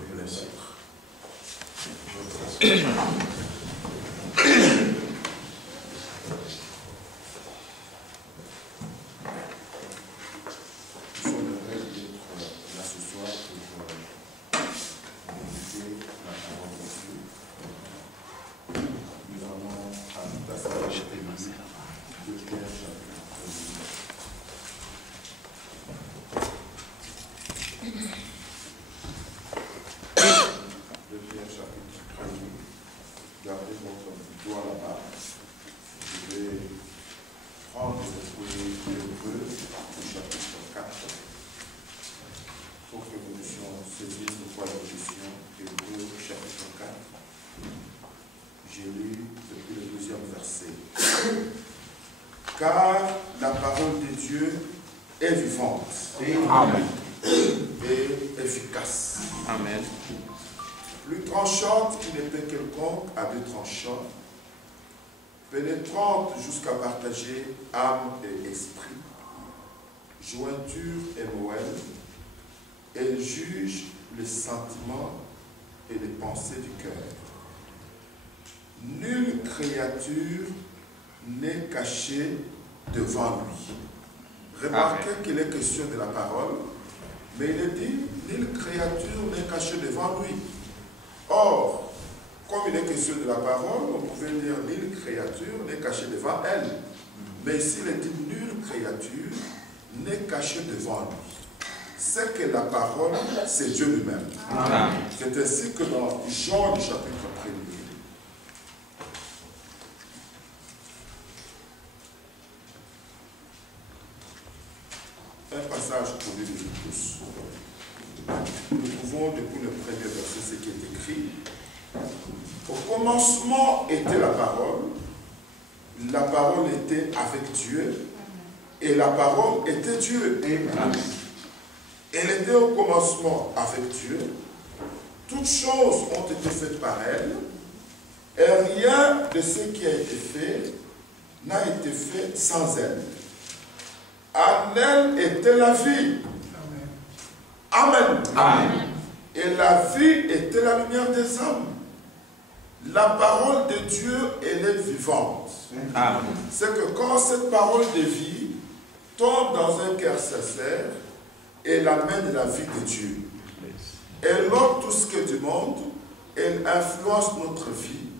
reconnaissance. Amen. Car la parole de Dieu est vivante. Amen. Et efficace. Amen. Plus tranchante qu'une épée quelconque à deux tranchants, pénétrante jusqu'à partager âme et esprit, jointure et moelle, elle juge les sentiments et les pensées du cœur. Nulle créature n'est cachée devant lui. Remarquez qu'il est question de la parole, mais il est dit, nulle créature n'est cachée devant lui. Or, comme il est question de la parole, on pouvait dire nulle créature n'est cachée devant elle. Mais ici, il est dit nulle créature n'est cachée devant lui. C'est que la parole, c'est Dieu lui-même. C'est ainsi que dans Jean, le chapitre 1er, un passage connu de nous tous. Nous trouvons depuis le premier verset ce qui est écrit. Au commencement était la parole était avec Dieu, et la parole était Dieu. Elle était au commencement avec Dieu. Toutes choses ont été faites par elle, et rien de ce qui a été fait n'a été fait sans elle. En elle était la vie. Amen. Amen. Et la vie était la lumière des hommes. La parole de Dieu, elle est vivante. C'est que quand cette parole de vie tombe dans un cœur sincère, elle amène la vie de Dieu. Elle ôte tout ce qui est du monde, elle influence notre vie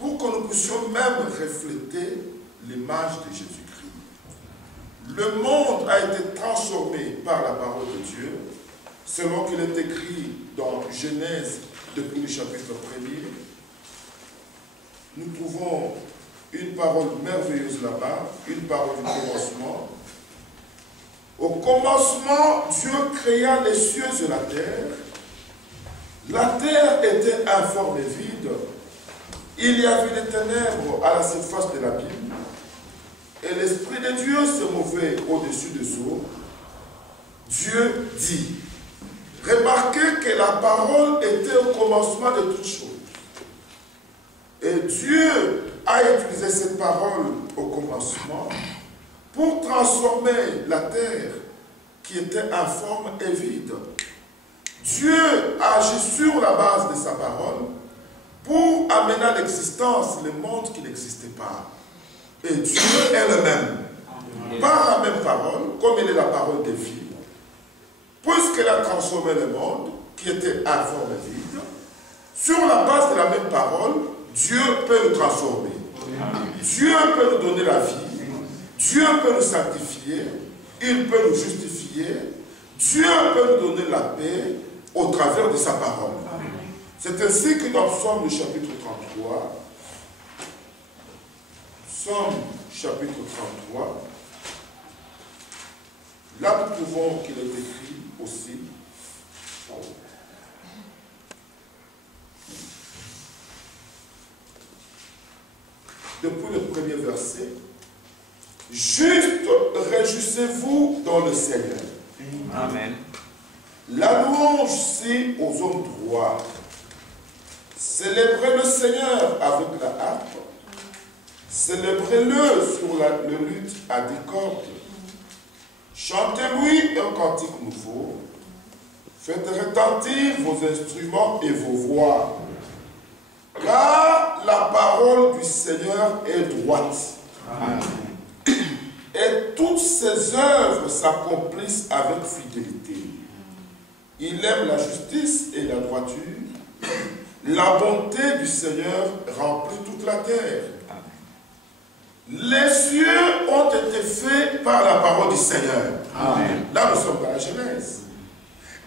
pour que nous puissions même refléter l'image de Jésus-Christ. Le monde a été transformé par la parole de Dieu, selon qu'il est écrit dans Genèse, depuis le chapitre 1er. Nous trouvons une parole merveilleuse là-bas, une parole du commencement. Au commencement, Dieu créa les cieux et la terre. La terre était informe et vide. Il y avait des ténèbres à la surface de l'abîme. Et l'Esprit de Dieu se mouvait au-dessus des eaux. Dieu dit. Remarquez que la parole était au commencement de toutes choses. Et Dieu a utilisé cette parole au commencement pour transformer la terre qui était informe et vide. Dieu a agi sur la base de sa parole pour amener à l'existence le monde qui n'existait pas. Et Dieu est le même. Par la même parole, comme il est la parole de vie, puisqu'il a transformé le monde qui était informe et vide, sur la base de la même parole, Dieu peut nous transformer. Dieu peut nous donner la vie. Dieu peut nous sanctifier. Il peut nous justifier. Dieu peut nous donner la paix au travers de sa parole. C'est ainsi que dans Psaume le chapitre 33, Psaume chapitre 33, là nous trouvons qu'il est écrit aussi. Depuis le premier verset, juste réjouissez-vous dans le Seigneur. Amen. La louange, c'est aux hommes droits. Célébrez le Seigneur avec la harpe. Célébrez-le sur le luth à 10 cordes. Chantez-lui un cantique nouveau. Faites retentir vos instruments et vos voix, car la parole du Seigneur est droite. Amen. Et toutes ses œuvres s'accomplissent avec fidélité. Il aime la justice et la droiture. La bonté du Seigneur remplit toute la terre. Les cieux ont été faits par la parole du Seigneur. Amen. Là, nous sommes dans la Genèse.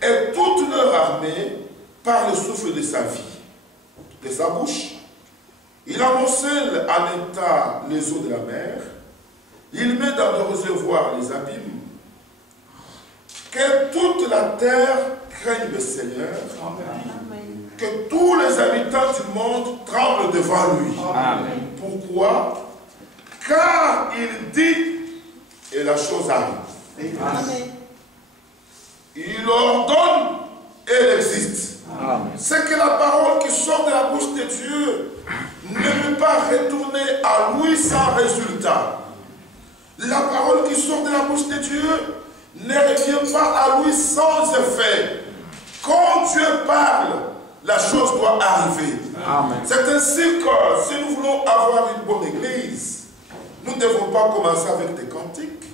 Et toute leur armée par le souffle de sa vie, de sa bouche. Il amoncelle en état les eaux de la mer. Il met dans le réservoir les abîmes. Que toute la terre craigne le Seigneur. Amen. Que tous les habitants du monde tremblent devant lui. Amen. Pourquoi? Car il dit et la chose arrive. Amen. Il ordonne et elle existe. Amen. C'est que la parole qui sort de la bouche de Dieu ne peut pas retourner à lui sans résultat. La parole qui sort de la bouche de Dieu ne revient pas à lui sans effet. Quand Dieu parle, la chose doit arriver. Amen. C'est ainsi que si nous voulons avoir une bonne église, nous ne devons pas commencer avec des cantiques.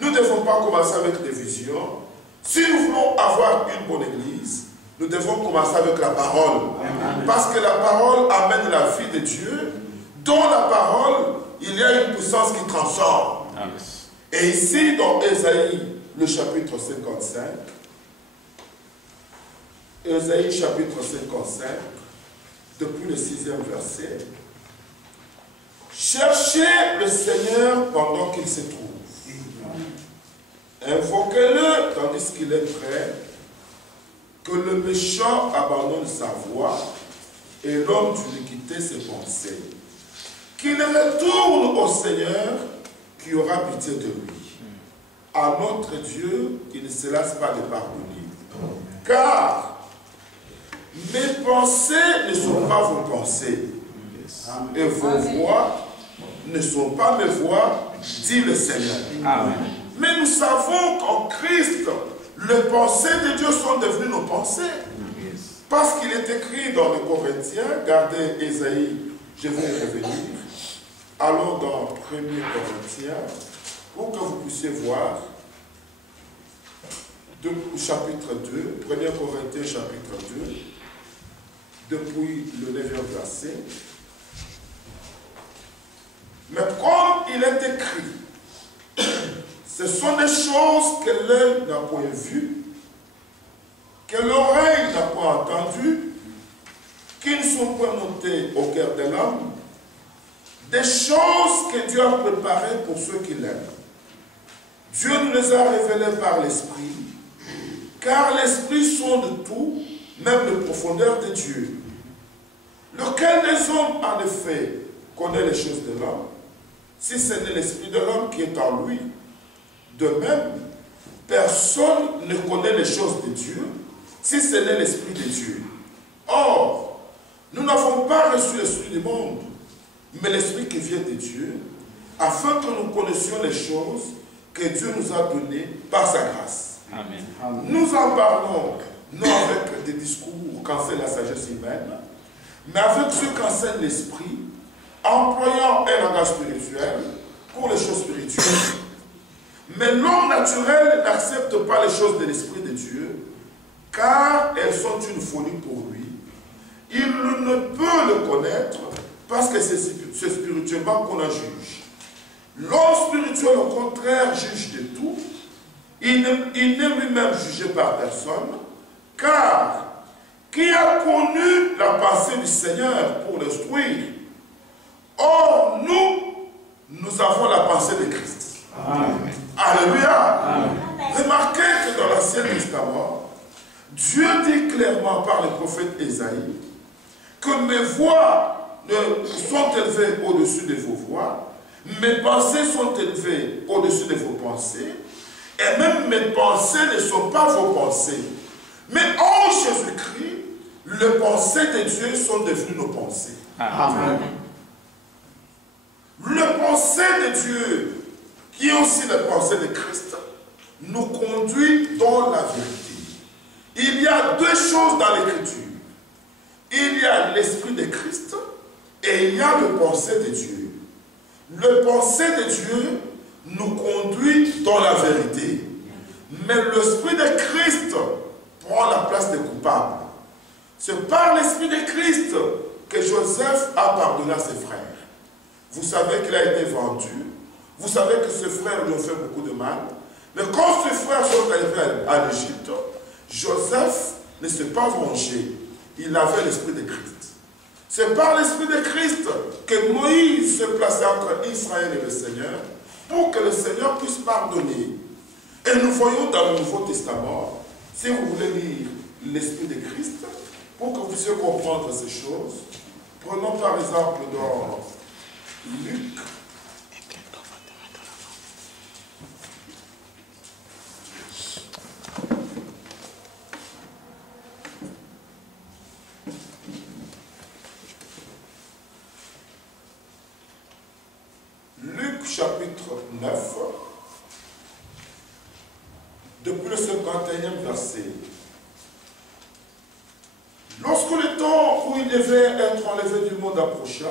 Nous ne devons pas commencer avec des visions. Si nous voulons avoir une bonne église, nous devons commencer avec la parole. Amen. Parce que la parole amène la vie de Dieu. Dans la parole, il y a une puissance qui transforme. Amen. Et ici, dans Ésaïe, le chapitre 55, Ésaïe chapitre 55, depuis le 6e verset, cherchez le Seigneur pendant qu'il se trouve. Invoquez-le tandis qu'il est prêt, que le méchant abandonne sa voie et l'homme d'iniquité ses pensées. Qu'il retourne au Seigneur qui aura pitié de lui. À notre Dieu qui ne se lasse pas de pardonner. Car mes pensées ne sont pas vos pensées. Et vos voix ne sont pas mes voix, dit le Seigneur. Amen. Mais nous savons qu'en Christ, les pensées de Dieu sont devenues nos pensées. Parce qu'il est écrit dans les Corinthiens, gardez Ésaïe, je vais y revenir. Allons dans 1 Corinthiens, pour que vous puissiez voir, chapitre 2, 1 Corinthiens chapitre 2, depuis le 9e verset. Mais comme il est écrit, ce sont des choses que l'œil n'a point vues, que l'oreille n'a pas entendues, qui ne sont pas notées au cœur de l'homme, des choses que Dieu a préparées pour ceux qui l'aiment. Dieu nous les a révélées par l'Esprit, car l'Esprit sonde tout, même les profondeurs de Dieu. Lequel des hommes, en effet, connaît les choses de l'homme, si ce n'est l'Esprit de l'homme qui est en lui? De même, personne ne connaît les choses de Dieu, si ce n'est l'Esprit de Dieu. Or, nous n'avons pas reçu l'Esprit du monde, mais l'Esprit qui vient de Dieu, afin que nous connaissions les choses que Dieu nous a données par sa grâce. Amen. Nous en parlons, non avec des discours qu'enseigne la sagesse humaine, mais avec ceux qu'enseigne l'Esprit, employant un langage spirituel pour les choses spirituelles. Mais l'homme naturel n'accepte pas les choses de l'Esprit de Dieu, car elles sont une folie pour lui. Il ne peut le connaître parce que c'est spirituellement qu'on en juge. L'homme spirituel, au contraire, juge de tout. Il n'est lui-même jugé par personne, car qui a connu la pensée du Seigneur pour l'instruire? Or, nous avons la pensée de Christ. Amen. Alléluia. Amen. Remarquez que dans l'Ancien Testament, Dieu dit clairement par le prophète Ésaïe que mes voix sont élevées au-dessus de vos voix, mes pensées sont élevées au-dessus de vos pensées, et même mes pensées ne sont pas vos pensées. Mais en Jésus-Christ, les pensées de Dieu sont devenues nos pensées. Amen. Les pensées de Dieu, qui est aussi les pensées de Christ, nous conduit dans la vérité. Il y y a deux choses dans l'Écriture. Il y a l'Esprit de Christ et il y a le pensée de Dieu. Le pensée de Dieu nous conduit dans la vérité. Mais l'Esprit de Christ prend la place des coupables. C'est par l'Esprit de Christ que Joseph a pardonné à ses frères. Vous savez qu'il a été vendu. Vous savez que ses frères lui ont fait beaucoup de mal. Mais quand ses frères sont arrivés à l'Égypte, Joseph ne s'est pas vengé. Il avait l'Esprit de Christ. C'est par l'Esprit de Christ que Moïse s'est placé entre Israël et le Seigneur pour que le Seigneur puisse pardonner. Et nous voyons dans le Nouveau Testament, si vous voulez lire l'Esprit de Christ, pour que vous puissiez comprendre ces choses, prenons par exemple dans Luc. Luc chapitre 9, depuis le 51e verset. Lorsque le temps où il devait être enlevé du monde approcha,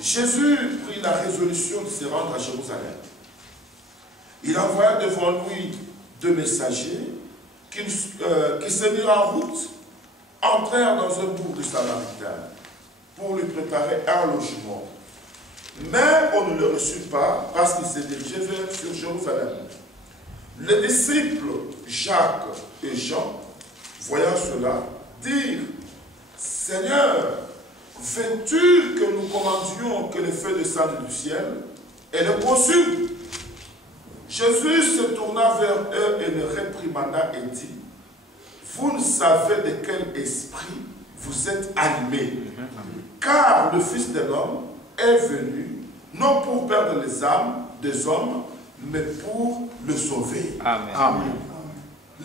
Jésus prit la résolution de se rendre à Jérusalem. Il envoya devant lui deux messagers qui se mirent en route, entrèrent dans un bourg de Samaritains pour lui préparer un logement. Mais on ne le reçut pas parce qu'il s'est dirigé sur Jérusalem. Les disciples Jacques et Jean, voyant cela, dirent: Seigneur, veux-tu que nous commandions que le feu descende du ciel et le consume? Jésus se tourna vers eux et les réprimanda et dit: Vous ne savez de quel esprit vous êtes animés, car le Fils de l'homme est venu, non pour perdre les âmes des hommes, mais pour le sauver. Amen. Amen.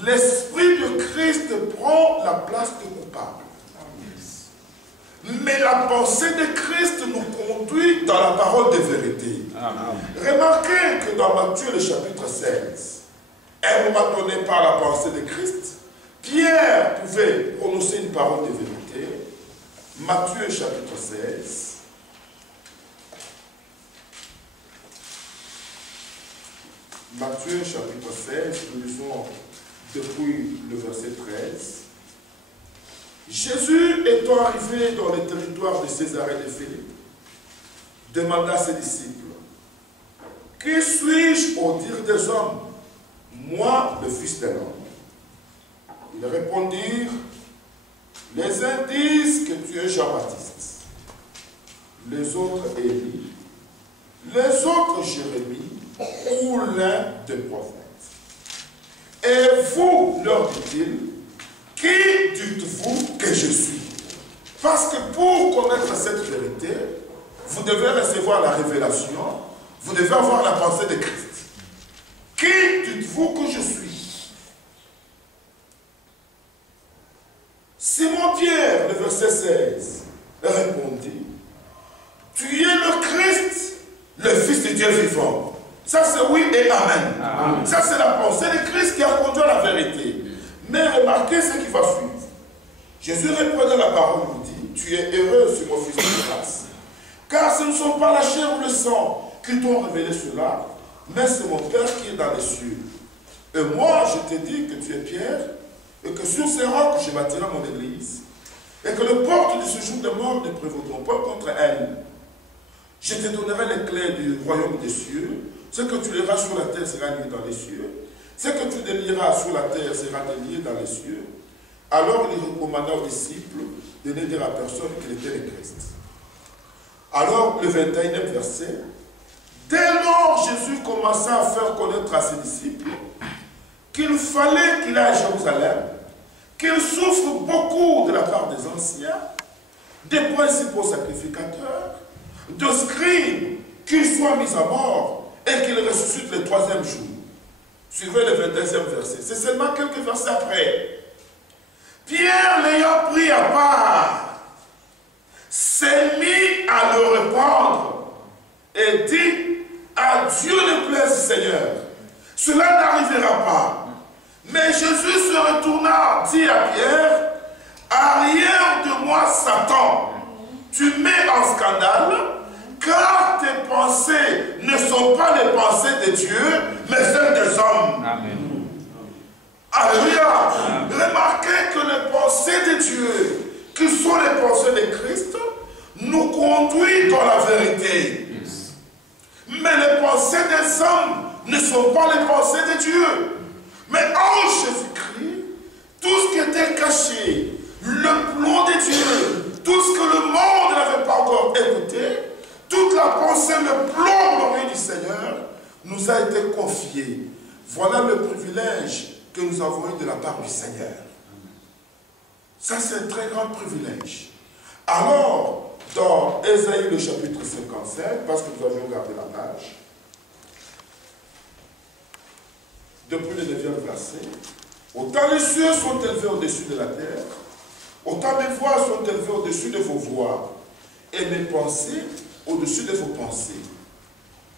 L'Esprit de Christ prend la place du coupable. Mais la pensée de Christ nous conduit dans la parole de vérité. Amen. Remarquez que dans Matthieu le chapitre 16, à un moment donné par la pensée de Christ, Pierre pouvait prononcer une parole de vérité. Matthieu chapitre 16. Matthieu chapitre 16, nous lisons depuis le verset 13. Jésus étant arrivé dans le territoire de Césarée de Philippe, demanda à ses disciples: Qui suis-je au dire des hommes, moi le Fils de l'homme? Ils répondirent: Les uns disent que tu es Jean-Baptiste, les autres Élie, les autres Jérémie, ou l'un des prophètes. Et vous, leur dit-il, qui dites-vous que je suis? Parce que pour connaître cette vérité, vous devez recevoir la révélation, vous devez avoir la pensée de Christ. Qui dites-vous que je suis? Simon-Pierre, le verset 16, répondit: Tu es le Christ, le Fils de Dieu vivant. Ça c'est oui et amen. Amen. Ça c'est la pensée de Christ qui a conduit à la vérité. Mais remarquez ce qui va suivre. Jésus répondait la parole, lui dit: Tu es heureux, mon fils de grâce, car ce ne sont pas la chair ou le sang qui t'ont révélé cela, mais c'est mon Père qui est dans les cieux. Et moi je te dis que tu es Pierre, et que sur ces rocs je bâtirai mon église, et que les portes de ce jour de mort ne prévaudront pas contre elle. Je te donnerai les clés du royaume des cieux. Ce que tu liras sur la terre sera lié dans les cieux. Ce que tu délieras sur la terre sera délié dans les cieux. Alors il recommanda aux disciples de ne dire à personne qu'il était le Christ. Alors le 21e verset. Dès lors, Jésus commença à faire connaître à ses disciples qu'il fallait qu'il aille à Jérusalem, qu'il souffre beaucoup de la part des anciens, des principaux sacrificateurs, de scribes, qu'il soit mis à mort et qu'il ressuscite le 3e jour. Suivez le 22e verset. C'est seulement quelques versets après. Pierre, l'ayant pris à part, s'est mis à le répandre et dit: à Dieu ne plaise, Seigneur, cela n'arrivera pas. Mais Jésus se à Pierre, arrière de moi Satan, tu mets en scandale, car tes pensées ne sont pas les pensées de Dieu, mais celles des hommes. Amen. Alléluia. Remarquez que les pensées de Dieu, qui sont les pensées de Christ, nous conduisent dans la vérité. Yes. Mais les pensées des hommes ne sont pas les pensées de Dieu. Mais en Jésus-Christ, tout ce qui était caché, le plan de Dieu, tout ce que le monde n'avait pas encore écouté, toute la pensée, le plan glorieux du Seigneur, nous a été confié. Voilà le privilège que nous avons eu de la part du Seigneur. Ça, c'est un très grand privilège. Alors, dans Ésaïe, le chapitre 57, parce que nous avions gardé la page, depuis le 9e verset, autant les cieux sont élevés au-dessus de la terre, autant mes voix sont élevées au-dessus de vos voix, et mes pensées au-dessus de vos pensées.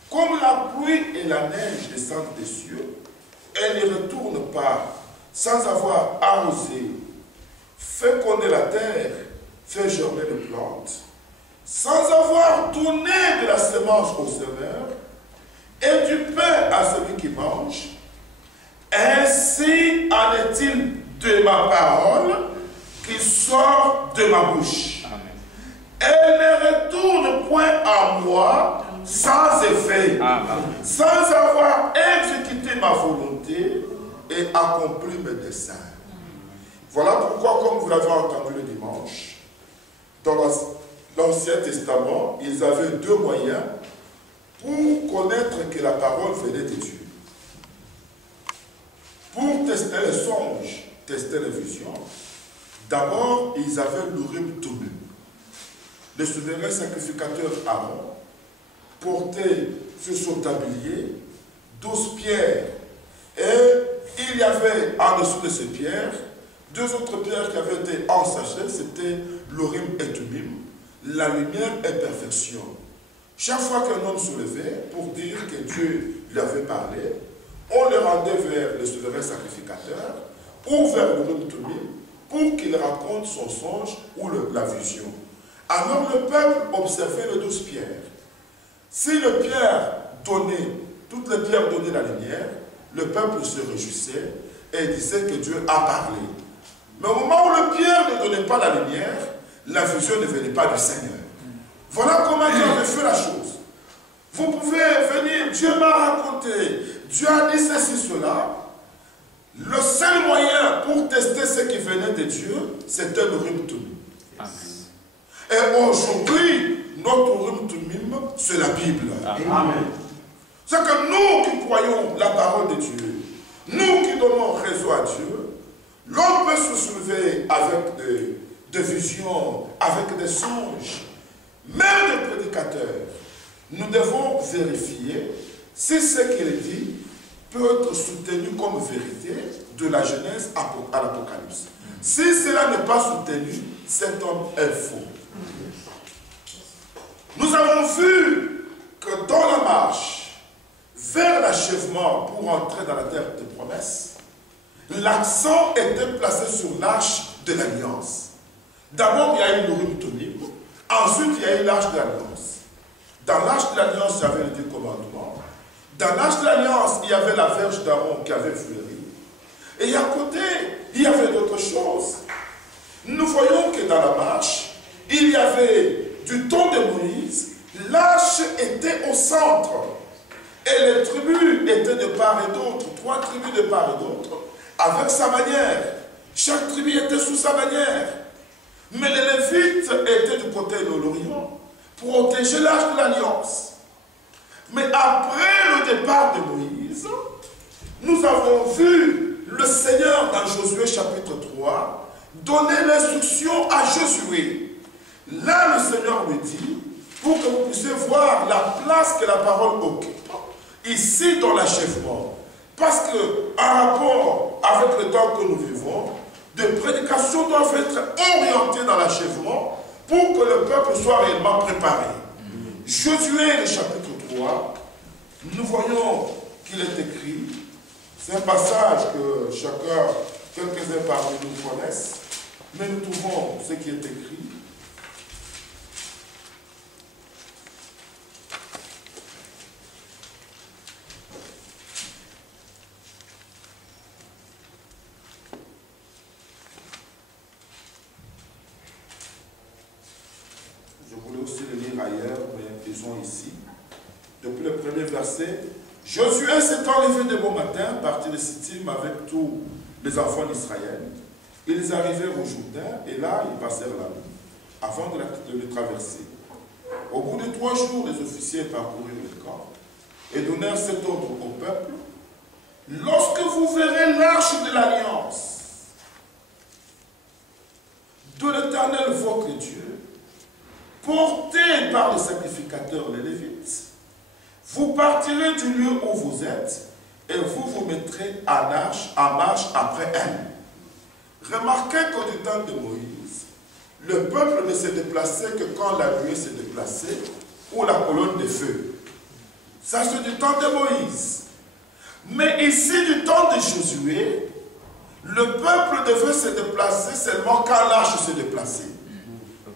Comme la pluie et la neige descendent des cieux, elles ne retournent pas sans avoir arrosé, fécondé la terre, fait germer les plantes, sans avoir donné de la semence au semeur et du pain à celui qui mange. Ainsi en est-il de ma parole qui sort de ma bouche. Amen. Elle ne retourne point à moi sans effet, Amen. sans avoir exécuté ma volonté et accompli mes desseins. Voilà pourquoi, comme vous l'avez entendu le dimanche, dans l'Ancien Testament, ils avaient deux moyens pour connaître que la parole venait de Dieu. Pour tester les songes, tester les visions, d'abord, ils avaient l'Urim Thummim. Le souverain sacrificateur Aaron portait sur son tablier 12 pierres. Et il y avait en dessous de ces pierres, deux autres pierres qui avaient été ensachées, c'était l'Urim et Thummim, la lumière et perfection. Chaque fois qu'un homme se levait pour dire que Dieu lui avait parlé, on le rendait vers le souverain sacrificateur ou vers l'Urim Thummim pour qu'il raconte son songe ou la vision. Alors le peuple observait les 12 pierres. Si le pierre donnait, toutes les pierres donnaient la lumière, le peuple se réjouissait et disait que Dieu a parlé. Mais au moment où le pierre ne donnait pas la lumière, la vision ne venait pas du Seigneur. Voilà comment Dieu avait fait la chose. Vous pouvez venir, Dieu m'a raconté, Dieu a dit ceci, cela. Le seul moyen pour tester ce qui venait de Dieu, c'était l'Urim Thummim. Et aujourd'hui, notre Urim Thummim, c'est la Bible. Amen. C'est que nous qui croyons la parole de Dieu, nous qui donnons raison à Dieu, l'homme peut se soulever avec des visions, avec des songes, même des prédicateurs. Nous devons vérifier si ce qu'il dit peut être soutenu comme vérité de la Genèse à l'Apocalypse. Si cela n'est pas soutenu, cet homme est faux. Nous avons vu que dans la marche vers l'achèvement pour entrer dans la terre de promesse, l'accent était placé sur l'arche de l'alliance. D'abord, il y a eu l'Urim Thummim, ensuite il y a eu l'arche de l'alliance. Dans l'arche de l'alliance, il y avait les 10 commandements. Dans l'arche de l'alliance, il y avait la verge d'Aaron qui avait fleuri. Et à côté, il y avait d'autres choses. Nous voyons que dans la marche, il y avait du temps de Moïse, l'arche était au centre. Et les tribus étaient de part et d'autre, 3 tribus de part et d'autre, avec sa bannière. Chaque tribu était sous sa bannière. Mais les Lévites étaient du côté de l'Orient, protéger l'arche de l'Alliance. Mais après le départ de Moïse, nous avons vu le Seigneur dans Josué chapitre 3 donner l'instruction à Josué. Là, le Seigneur lui dit, pour que vous puissiez voir la place que la parole occupe, ici dans l'achèvement. Parce qu'en rapport avec le temps que nous vivons, des prédications doivent être orientées dans l'achèvement pour que le peuple soit réellement préparé. Josué, le chapitre 3, nous voyons qu'il est écrit, c'est un passage que chacun quelques-uns parmi nous connaissent, mais nous trouvons ce qui est écrit. Je voulais aussi le lire ailleurs, mais faisons ici. Depuis le premier verset, Josué s'étant levé de bon matin, partit de Sittim avec tous les enfants d'Israël. Ils arrivèrent au Jourdain, et là, ils passèrent la nuit, avant de le traverser. Au bout de 3 jours, les officiers parcoururent le camp et donnèrent cet ordre au peuple. Lorsque vous verrez l'arche de l'Alliance de l'Éternel votre Dieu, portée par les sacrificateurs les Lévites, vous partirez du lieu où vous êtes et vous vous mettrez en marche après elle. Remarquez qu'au temps de Moïse, le peuple ne s'est déplacé que quand la nuée s'est déplacée ou la colonne de feu. Ça, c'est du temps de Moïse. Mais ici, du temps de Josué, le peuple devait se déplacer seulement quand l'arche se déplaçait.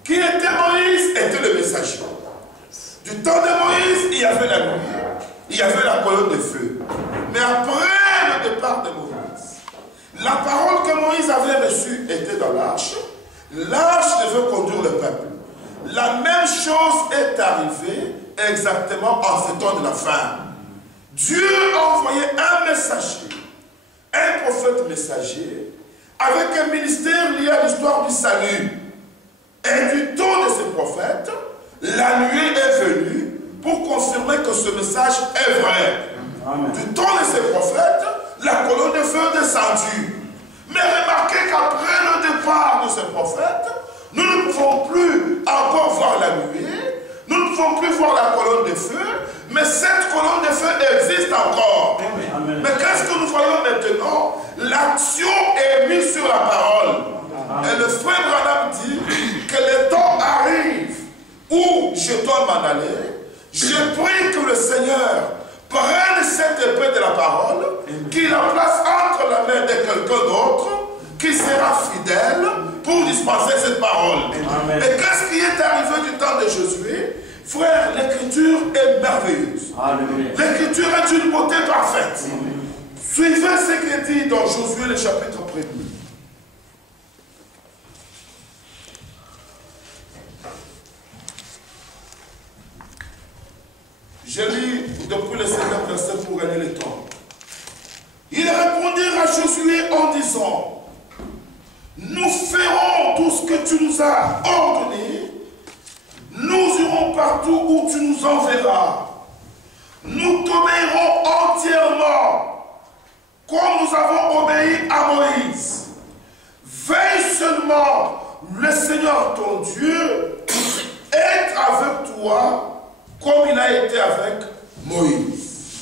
Qui était Moïse? Était le messager. Du temps de Moïse, il y avait la nuée, il y avait la colonne de feu. Mais après le départ de Moïse, la parole que Moïse avait reçue était dans l'arche. L'arche devait conduire le peuple. La même chose est arrivée exactement en ce temps de la fin. Dieu a envoyé un messager, un prophète messager, avec un ministère lié à l'histoire du salut. Et du temps de ce prophète, la nuée est venue pour confirmer que ce message est vrai. Amen. Du temps de ces prophètes, la colonne de feu est descendue. Mais remarquez qu'après le départ de ces prophètes, nous ne pouvons plus encore voir la nuée, nous ne pouvons plus voir la colonne de feu, mais cette colonne de feu existe encore. Amen. Mais qu'est-ce que nous voyons maintenant? L'action est mise sur la parole. Amen. Et le frère Branham dit que le temps arrive où je dois m'en aller. Je prie que le Seigneur prenne cette épée de la parole, qu'il la place entre la main de quelqu'un d'autre, qui sera fidèle pour dispenser cette parole. Amen. Et qu'est-ce qui est arrivé du temps de Josué? Frère, l'écriture est merveilleuse. L'écriture est une beauté parfaite. Amen. Suivez ce qui est dit dans Josué, le chapitre 1er. Je lis depuis le 7e verset pour gagner le temps. Ils répondirent à Josué en disant: nous ferons tout ce que tu nous as ordonné. Nous irons partout où tu nous enverras. Nous t'obéirons entièrement, comme nous avons obéi à Moïse. Veille seulement, le Seigneur ton Dieu être avec toi, comme il a été avec Moïse.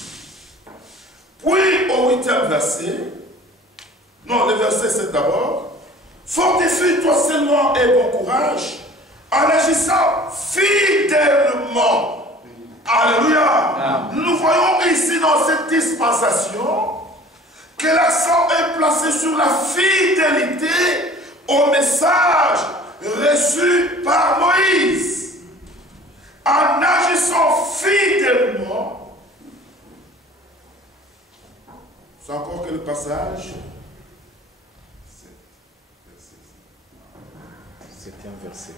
Puis au 8e verset, non, le verset 7 d'abord, fortifie-toi seulement et bon courage, en agissant fidèlement. Alléluia. Nous voyons ici dans cette dispensation que l'accent est placé sur la fidélité au message reçu par Moïse. En agissant fidèlement, c'est encore quel passage? 7e verset.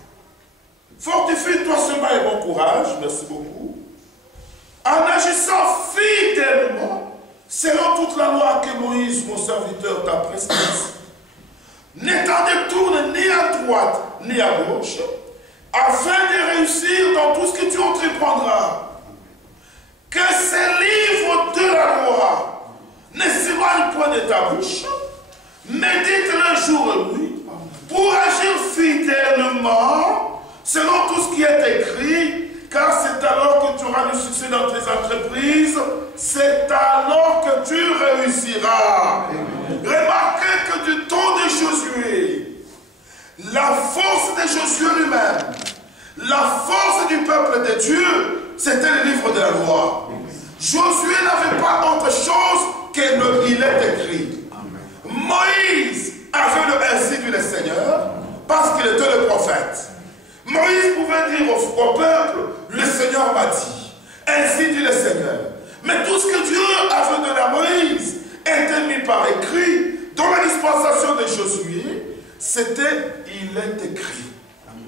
Fortifie-toi seulement et bon courage, merci beaucoup. En agissant fidèlement, selon toute la loi que Moïse, mon serviteur, t'a prescrite, n'étant détourné ni à droite ni à gauche, afin de réussir dans tout ce que tu entreprendras. Que ces livres de la loi ne s'éloignent point de ta bouche, médite-le jour et nuit, pour agir fidèlement selon tout ce qui est écrit, car c'est alors que tu auras du succès dans tes entreprises, c'est alors que tu réussiras. Amen. Remarquez que du temps de Josué, la force de Josué lui-même, la force du peuple de Dieu, c'était le livre de la loi. Josué n'avait pas autre chose que il est écrit. Moïse au peuple, le Seigneur m'a dit. Ainsi dit le Seigneur. Mais tout ce que Dieu avait donné à Moïse était mis par écrit dans la dispensation de Josué. C'était, il est écrit.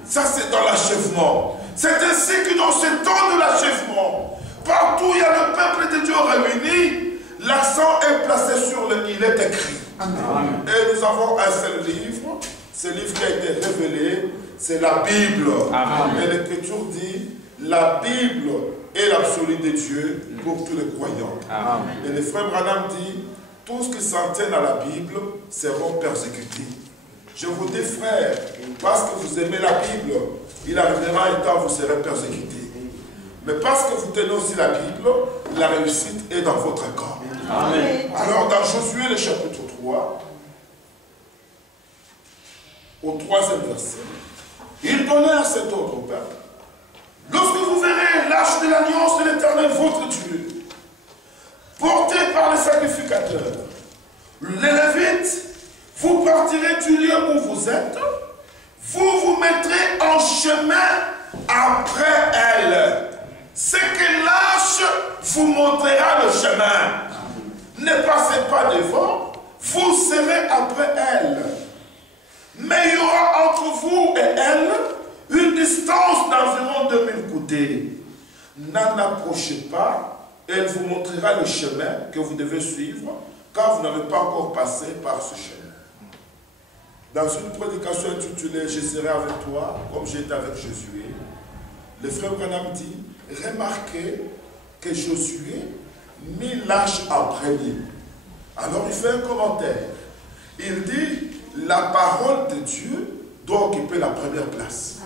Ça, c'est dans l'achèvement. C'est ainsi que dans ce temps de l'achèvement, partout où il y a le peuple de Dieu réuni, l'accent est placé sur le il est écrit. Amen. Et nous avons un seul livre. Ce livre qui a été révélé, c'est la Bible. Amen. Et l'Écriture dit, la Bible est l'absolu de Dieu pour tous les croyants. Amen. Et le frère Branham dit, tous qui s'en tiennent à la Bible seront persécutés. Je vous dis, frère, parce que vous aimez la Bible, il arrivera un temps où vous serez persécutés. Mais parce que vous tenez aussi la Bible, la réussite est dans votre corps. Amen. Alors, dans Josué, le chapitre 3, au 3e verset, il donnait cet ordre au peuple. Lorsque vous verrez l'arche de l'alliance de l'Éternel, votre Dieu, porté par les sacrificateurs, les Lévites, vous partirez du lieu où vous êtes, vous vous mettrez en chemin après elle. Ce que l'arche vous montrera le chemin. Ne passez pas devant, vous serez après elle. Mais il y aura entre vous et elle une distance d'environ 2000 coudées. N'en approchez pas, elle vous montrera le chemin que vous devez suivre, car vous n'avez pas encore passé par ce chemin. Dans une prédication intitulée « Je serai avec toi, comme j'étais avec Josué », le frère Branham dit « Remarquez que Josué mit l'arche après lui. » Alors il fait un commentaire. Il dit « La parole de Dieu doit occuper la première place. »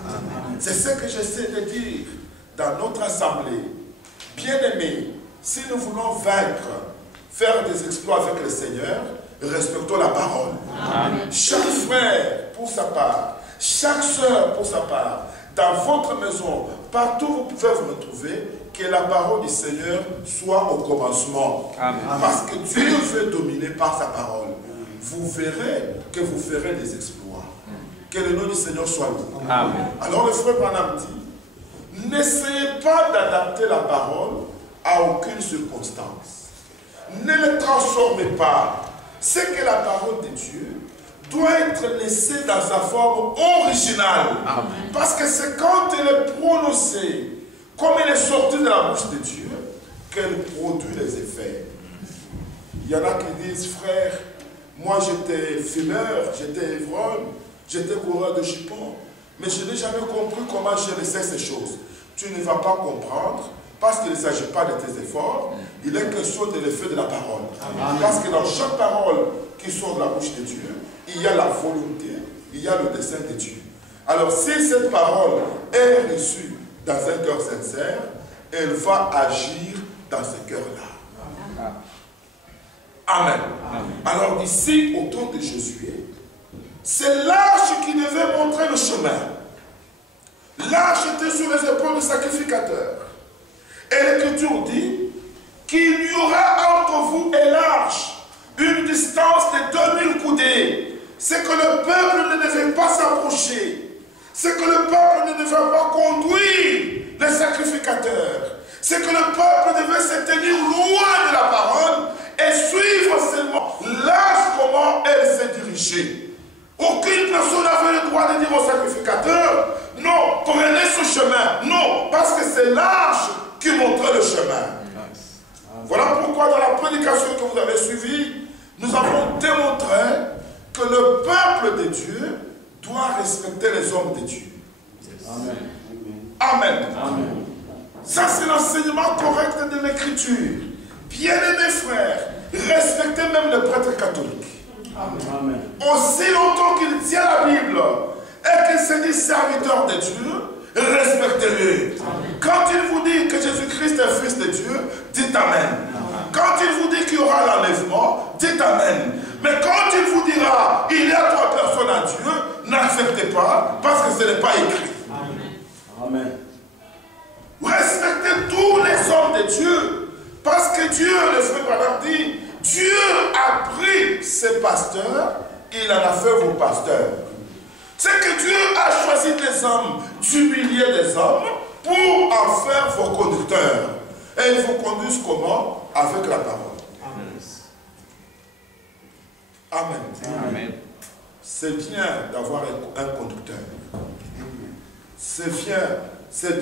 C'est ce que j'essaie de dire dans notre assemblée. Bien-aimés, si nous voulons vaincre, faire des exploits avec le Seigneur, respectons la parole. Amen. Chaque frère pour sa part, chaque soeur pour sa part, dans votre maison, partout où vous pouvez vous retrouver, que la parole du Seigneur soit au commencement. Amen. Parce que Dieu veut dominer par sa parole. Vous verrez que vous ferez des exploits. Que le nom du Seigneur soit loué. Alors le frère Branham dit, n'essayez pas d'adapter la parole à aucune circonstance. Ne le transformez pas. C'est que la parole de Dieu doit être laissée dans sa forme originale. Amen. Parce que c'est quand elle est prononcée, comme elle est sortie de la bouche de Dieu, qu'elle produit les effets. Il y en a qui disent, frère, moi j'étais fumeur, j'étais ivrogne, j'étais coureur de jupons, mais je n'ai jamais compris comment je sais ces choses. Tu ne vas pas comprendre, parce qu'il ne s'agit pas de tes efforts, il est question de l'effet de la parole. Amen. Parce que dans chaque parole qui sort de la bouche de Dieu, il y a la volonté, il y a le dessein de Dieu. Alors si cette parole est reçue dans un cœur sincère, elle va agir dans ce cœur-là. Amen. Amen. Alors ici, au temps de Josué, c'est l'arche qui devait montrer le chemin. L'arche était sur les épaules du sacrificateur. Et l'Écriture dit qu'il y aura entre vous et l'arche une distance de 2000 coudées. C'est que le peuple ne devait pas s'approcher. C'est que le peuple ne devait pas conduire les sacrificateurs. C'est que le peuple devait se tenir loin de la parole et suivre seulement l'arche comment elle s'est dirigée. Aucune personne n'avait le droit de dire au sacrificateur, non, prenez ce chemin. Non, parce que c'est l'arche qui montrait le chemin. Voilà pourquoi dans la prédication que vous avez suivie, nous avons démontré que le peuple de Dieu doit respecter les hommes de Dieu. Amen. Amen. Amen. Ça c'est l'enseignement correct de l'Écriture. Bien-aimés frères, respectez même le prêtre catholique. Amen. Aussi longtemps qu'il tient la Bible et qu'il se dit serviteur de Dieu, respectez-le. Quand il vous dit que Jésus-Christ est fils de Dieu, dites Amen. Quand il vous dit qu'il y aura l'enlèvement, dites Amen. Mais quand il vous dira il y a 3 personnes à Dieu, n'acceptez pas parce que ce n'est pas écrit. Amen. Respectez tous les hommes de Dieu parce que Dieu, le frère Branham dit, Dieu a pris ses pasteurs, il en a fait vos pasteurs. C'est que Dieu a choisi des hommes du milieu des hommes pour en faire vos conducteurs. Et ils vous conduisent comment? Avec la parole. Amen. Amen. C'est bien d'avoir un conducteur. C'est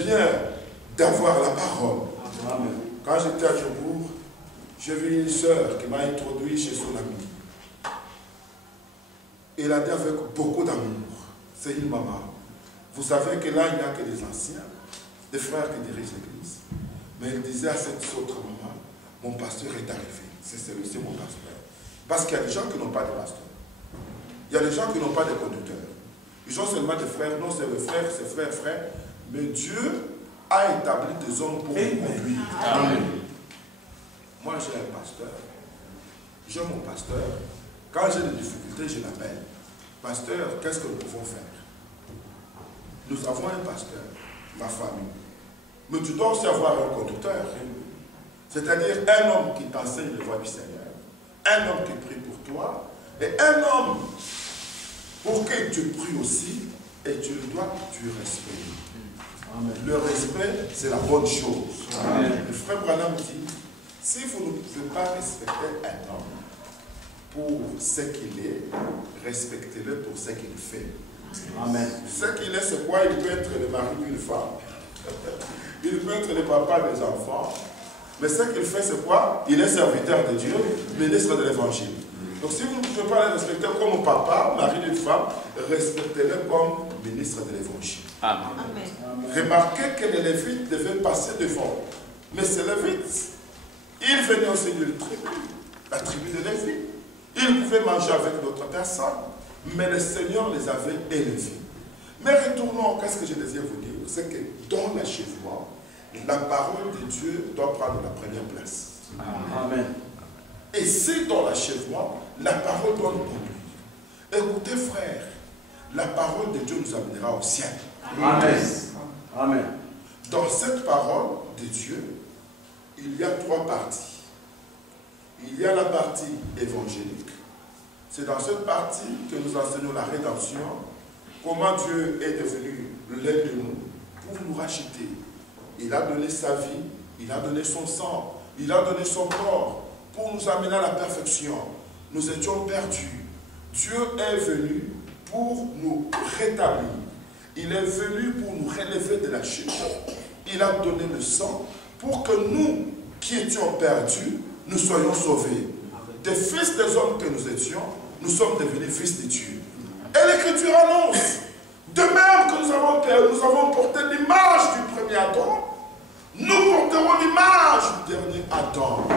bien d'avoir la parole. Amen. Quand j'étais à Djobourg, j'ai vu une sœur qui m'a introduit chez son ami. Elle a dit avec beaucoup d'amour. C'est une maman. Vous savez que là, il n'y a que des anciens, des frères qui dirigent l'église. Mais elle disait à cette autre maman, mon pasteur est arrivé. C'est celui-ci mon pasteur. Parce qu'il y a des gens qui n'ont pas de pasteur. Il y a des gens qui n'ont pas de conducteurs. Ils ont seulement des frères. Non, c'est le frère, c'est frère. Mais Dieu a établi des hommes pour nous conduire. Amen. Moi, j'ai un pasteur. J'ai mon pasteur. Quand j'ai des difficultés, je l'appelle. Pasteur, qu'est-ce que nous pouvons faire? Nous avons un pasteur, ma famille. Mais tu dois aussi avoir un conducteur. C'est-à-dire un homme qui t'enseigne les voies du Seigneur. Un homme qui prie pour toi. Et un homme pour qui tu pries aussi. Et tu dois du respect. Amen. Le respect, c'est la bonne chose. Amen. Le frère Branham dit, si vous ne pouvez pas respecter un homme pour ce qu'il est, respectez-le pour ce qu'il fait. Amen. Ce qu'il est, c'est quoi? Il peut être le mari d'une femme. Il peut être le papa des enfants. Mais ce qu'il fait, c'est quoi? Il est serviteur de Dieu, ministre de l'évangile. Donc si vous ne pouvez pas le respecter comme papa, mari d'une femme, respectez-le comme ministre de l'évangile. Amen. Remarquez que les Lévites devaient passer devant. Mais ces Lévites, ils venaient aussi d'une tribu, la tribu de Lévi. Ils pouvaient manger avec d'autres personnes, mais le Seigneur les avait élevés. Mais retournons, qu'est-ce que je désire vous dire? C'est que dans l'achèvement, la parole de Dieu doit prendre la première place. Amen. Et si dans l'achèvement, la parole doit nous conduire. Écoutez frère, la parole de Dieu nous amènera au ciel. Amen. Amen. Dans cette parole de Dieu, il y a trois parties. Il y a la partie évangélique. C'est dans cette partie que nous enseignons la rédemption, comment Dieu est devenu l'un de nous pour nous racheter. Il a donné sa vie, il a donné son sang, il a donné son corps pour nous amener à la perfection. Nous étions perdus. Dieu est venu pour nous rétablir. Il est venu pour nous relever de la chute. Il a donné le sang pour que nous, qui étions perdus, nous soyons sauvés. Des fils des hommes que nous étions, nous sommes devenus fils de Dieu. Et l'Écriture annonce, de même que nous avons porté l'image du premier Adam, nous porterons l'image du dernier Adam.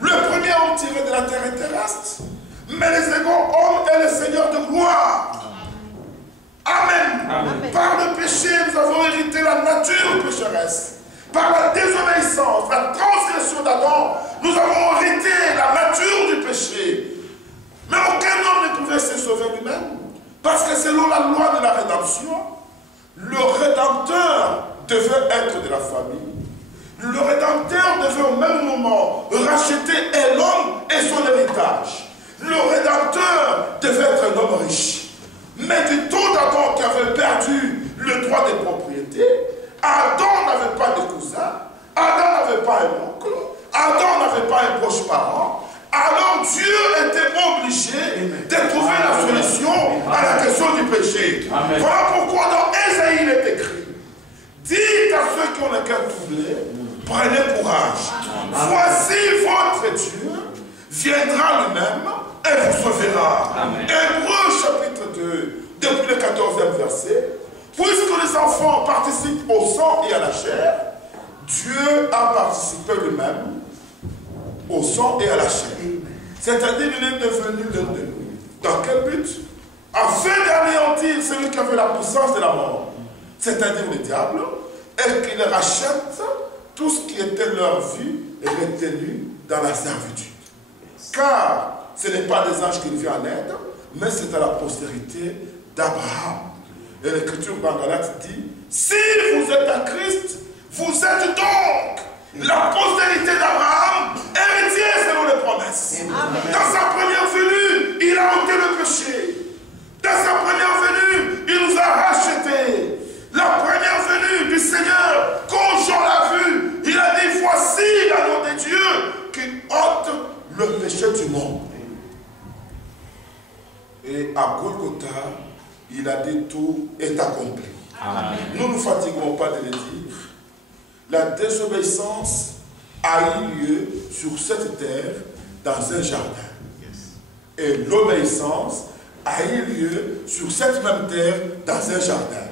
Le premier homme tiré de la terre est terrestre, mais les seconds hommes est le Seigneur de gloire. Amen. Amen. Par le péché, nous avons hérité la nature pécheresse. Par la désobéissance, la transgression d'Adam, nous avons hérité la nature du péché. Mais aucun homme ne pouvait se sauver lui-même. Parce que selon la loi de la rédemption, le Rédempteur devait être de la famille. Le Rédempteur devait au même moment racheter l'homme et son héritage. Le Rédempteur devait être un homme riche. Mais du temps d'Adam qui avait perdu le droit de propriété, Adam n'avait pas de cousin, Adam n'avait pas un oncle, Adam n'avait pas un proche parent. Alors Dieu était obligé de trouver la solution à la question du péché. Amen. Voilà pourquoi dans Ésaïe il est écrit, dites à ceux qui ont le cœur troublé, prenez courage. Voici votre Dieu viendra lui-même et vous sauvera. Hébreux chapitre 2, depuis le 14e verset. Puisque les enfants participent au sang et à la chair, Dieu a participé lui-même au sang et à la chair. C'est-à-dire qu'il est devenu l'un de nous. Dans quel but? Afin d'anéantir celui qui avait la puissance de la mort, c'est-à-dire le diable, et qu'il rachète tout ce qui était leur vie retenu dans la servitude. Car ce n'est pas des anges qui nous viennent en aide, mais c'est à la postérité d'Abraham. Et l'Écriture dans Galates dit, si vous êtes à Christ, vous êtes donc la postérité d'Abraham, héritier selon les promesses. Amen. Dans sa première venue, il a ôté le péché. Dans sa première venue, il nous a rachetés. La première venue du Et à Golgotha, il a dit tout est accompli. Amen. Nous ne nous fatiguons pas de le dire. La désobéissance a eu lieu sur cette terre dans un jardin. Et l'obéissance a eu lieu sur cette même terre dans un jardin.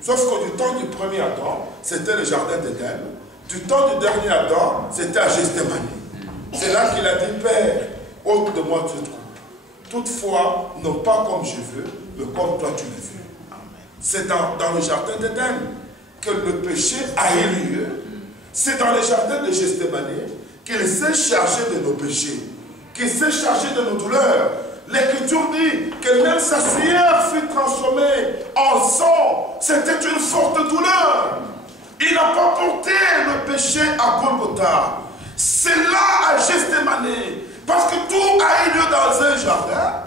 Sauf que du temps du premier Adam, c'était le jardin d'Éden. Du temps du dernier Adam, c'était à Gethsémani. C'est là qu'il a dit, Père, ôte de moi toute coupe. Toutefois, non pas comme je veux, mais comme toi tu le veux. C'est dans le jardin d'Éden que le péché a eu lieu. C'est dans le jardin de Gethsémani qu'il s'est chargé de nos péchés, qu'il s'est chargé de nos douleurs. L'Écriture dit que même sa sueur fut transformée en sang. C'était une forte douleur. Il n'a pas porté le péché à Golgotha. C'est là à Gethsémani. Parce que tout a eu lieu dans un jardin.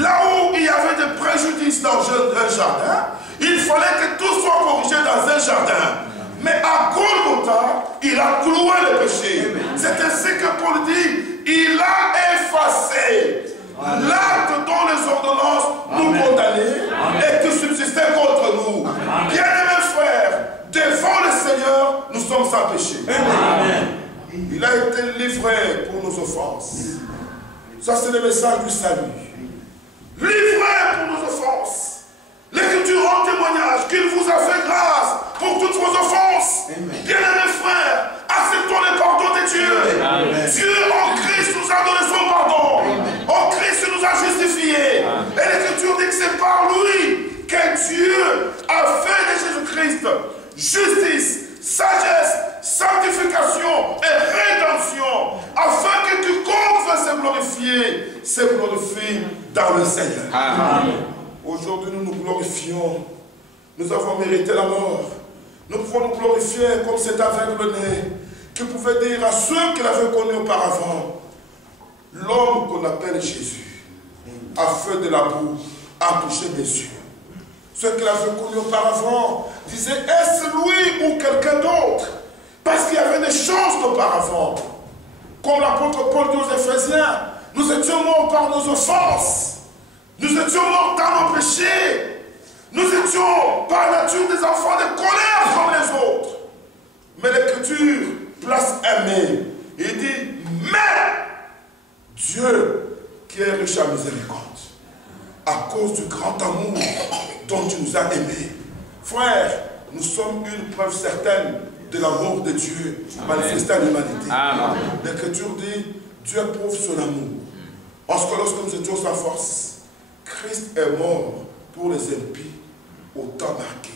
Là où il y avait des préjudices dans un jardin, il fallait que tout soit corrigé dans un jardin. Mais à Golgotha, il a cloué le péché. C'est ainsi que Paul dit, il a effacé l'acte dont les ordonnances nous condamnaient et qui subsistaient contre nous. Bien-aimés frères, devant le Seigneur, nous sommes sans péché. Amen. Il a été livré pour nos offenses. Ça, c'est le message du salut. Livré pour nos offenses. L'Écriture rend témoignage qu'il vous a fait grâce pour toutes vos offenses. Bien-aimés frères, acceptons le pardon de Dieu. Amen. Dieu en Christ nous a donné son pardon. Amen. En Christ il nous a justifiés. Et l'Écriture dit que c'est par lui que Dieu a fait de Jésus-Christ justice, sagesse, sanctification et rédemption, afin que quiconque veut se glorifie dans le Seigneur. Amen. Aujourd'hui, nous nous glorifions. Nous avons mérité la mort. Nous pouvons nous glorifier comme cet aveugle-né qui pouvait dire à ceux qui l'avaient connu auparavant, l'homme qu'on appelle Jésus, à feu de la boue, a touché mes yeux. Ceux qui l'avaient connu auparavant disaient, est-ce lui ou quelqu'un d'autre? Parce qu'il y avait des choses d'auparavant. Comme l'apôtre Paul dit aux Éphésiens, nous étions morts par nos offenses. Nous étions morts dans nos péchés. Nous étions par nature des enfants de colère comme les autres. Mais l'Écriture place un mais. Il dit, mais Dieu qui est riche à miséricorde, à cause du grand amour dont tu nous as aimés. Frère, nous sommes une preuve certaine de l'amour de Dieu manifesté à l'humanité. L'Écriture dit, Dieu prouve son amour. Parce que lorsque nous étions sans force, Christ est mort pour les impies au temps marqué.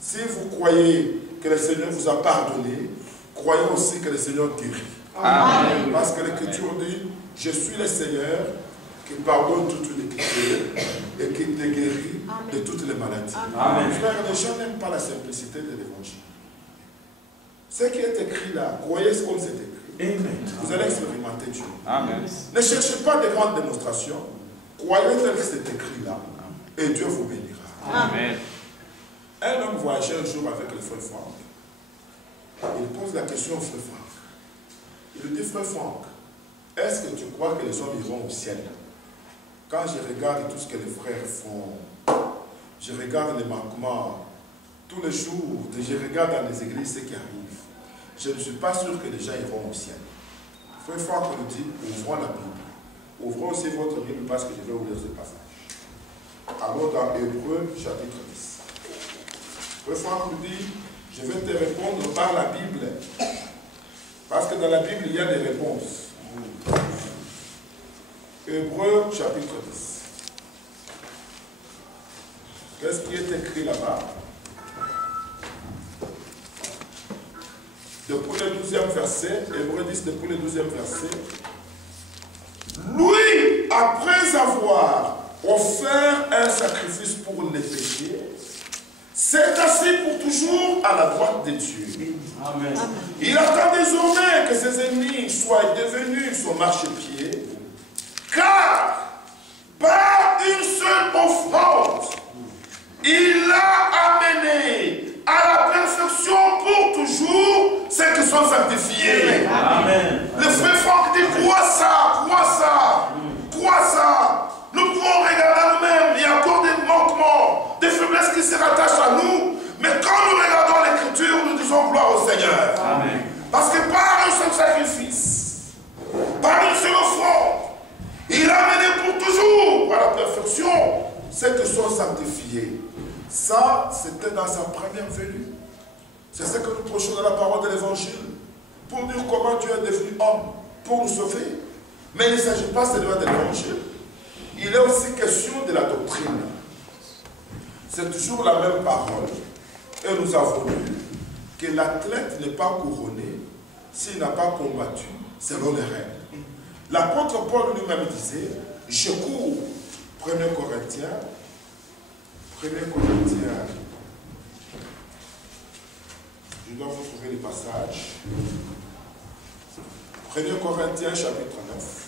Si vous croyez que le Seigneur vous a pardonné, croyez aussi que le Seigneur guérit. Amen. Parce que l'Écriture dit, je suis le Seigneur qui pardonne toute iniquité et qui te guérit de toutes les maladies. Amen. Frère, les gens n'aiment pas la simplicité de l'Évangile. Ce qui est écrit là, croyez ce qu'on s'est écrit. Amen. Vous allez expérimenter Dieu. Amen. Ne cherchez pas de grandes démonstrations. Croyez tel que c'est écrit là, et Dieu vous bénira. Amen. Un homme voyageait un jour avec le frère Franck. Il pose la question au frère Franck. Il lui dit, frère Franck, est-ce que tu crois que les hommes iront au ciel? Quand je regarde tout ce que les frères font, je regarde les manquements tous les jours, je regarde dans les églises ce qui arrive. Je ne suis pas sûr que les gens iront au ciel. Frère Franck nous dit, ouvrons la Bible. Ouvrons aussi votre Bible parce que je vais vous lire ce passage. Alors dans Hébreux chapitre 10. Frère Franck nous dit, je vais te répondre par la Bible. Parce que dans la Bible, il y a des réponses. Hébreux chapitre 10. Qu'est-ce qui est écrit là-bas? Depuis le 12e verset, Hébreux 10, depuis le 12e verset. Lui, après avoir offert un sacrifice pour les péchés, s'est assis pour toujours à la droite de Dieu. Amen. Il attend désormais que ses ennemis soient devenus son marchepied, car par une seule offrande, il a amené à la perfection pour toujours ceux qui sont sanctifiés. Amen. Le frère Franck dit, crois ça, crois ça, crois ça. Nous pouvons regarder Seigneur. Amen. Parce que par un seul sacrifice, par une seule offrande, il a mené pour toujours à la perfection ceux qui sont sanctifiés. Ça, c'était dans sa première venue. C'est ce que nous prêchons dans la parole de l'Évangile, pour dire comment Dieu est devenu homme, pour nous sauver. Mais il ne s'agit pas seulement de l'Évangile. Il est aussi question de la doctrine. C'est toujours la même parole. Et nous avons lu que l'athlète n'est pas couronné s'il n'a pas combattu selon les règles. L'apôtre Paul lui-même disait, je cours, 1 Corinthiens, je dois vous trouver les passages. 1 Corinthiens chapitre 9.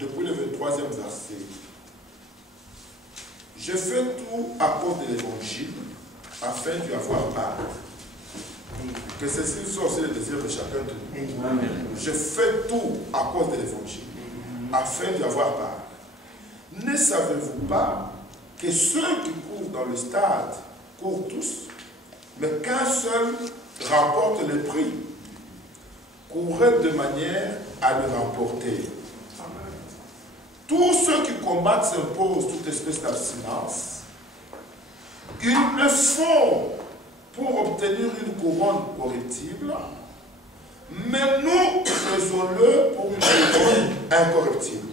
Depuis le 23e verset. Je fais tout à cause de l'évangile, afin d'y avoir part. Que ceci soit aussi le désir de chacun de nous. Amen. Je fais tout à cause de l'évangile, afin d'y avoir part. Ne savez-vous pas que ceux qui courent dans le stade courent tous, mais qu'un seul remporte le prix? Courez de manière à le remporter. Tous ceux qui combattent s'imposent toute espèce d'abstinence. Ils le font pour obtenir une couronne corruptible, mais nous faisons-le pour une couronne incorruptible.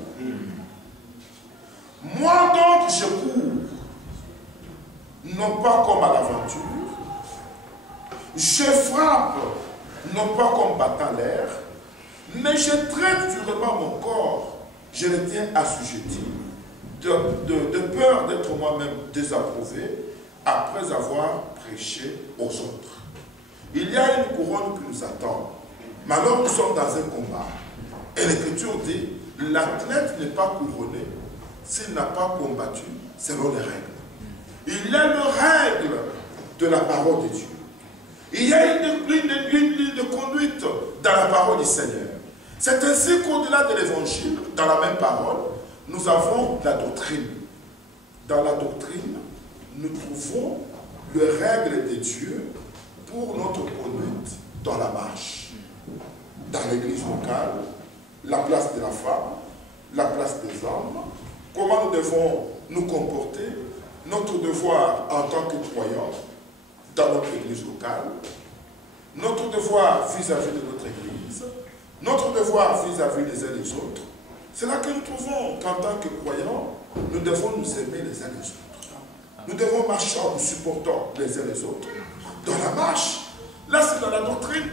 Moi donc je cours, non pas comme à l'aventure, je frappe, non pas comme battant l'air, mais je traite durement mon corps, je le tiens assujetti, de peur d'être moi-même désapprouvé après avoir prêché aux autres. Il y a une couronne qui nous attend. Mais alors nous sommes dans un combat. Et l'Écriture dit, l'athlète n'est pas couronné s'il n'a pas combattu selon les règles. Il y a une règle de la parole de Dieu. Il y a une ligne de conduite dans la parole du Seigneur. C'est ainsi qu'au-delà de l'évangile, dans la même parole, nous avons la doctrine. Dans la doctrine, nous trouvons les règles de Dieu pour notre conduite dans la marche. Dans l'église locale, la place de la femme, la place des hommes, comment nous devons nous comporter, notre devoir en tant que croyants dans notre église locale, notre devoir vis-à-vis de notre église, notre devoir vis-à-vis des uns des autres. C'est là que nous trouvons qu'en tant que croyants, nous devons nous aimer les uns les autres. Nous devons marcher en nous supportant les uns les autres. Dans la marche, là c'est dans la doctrine,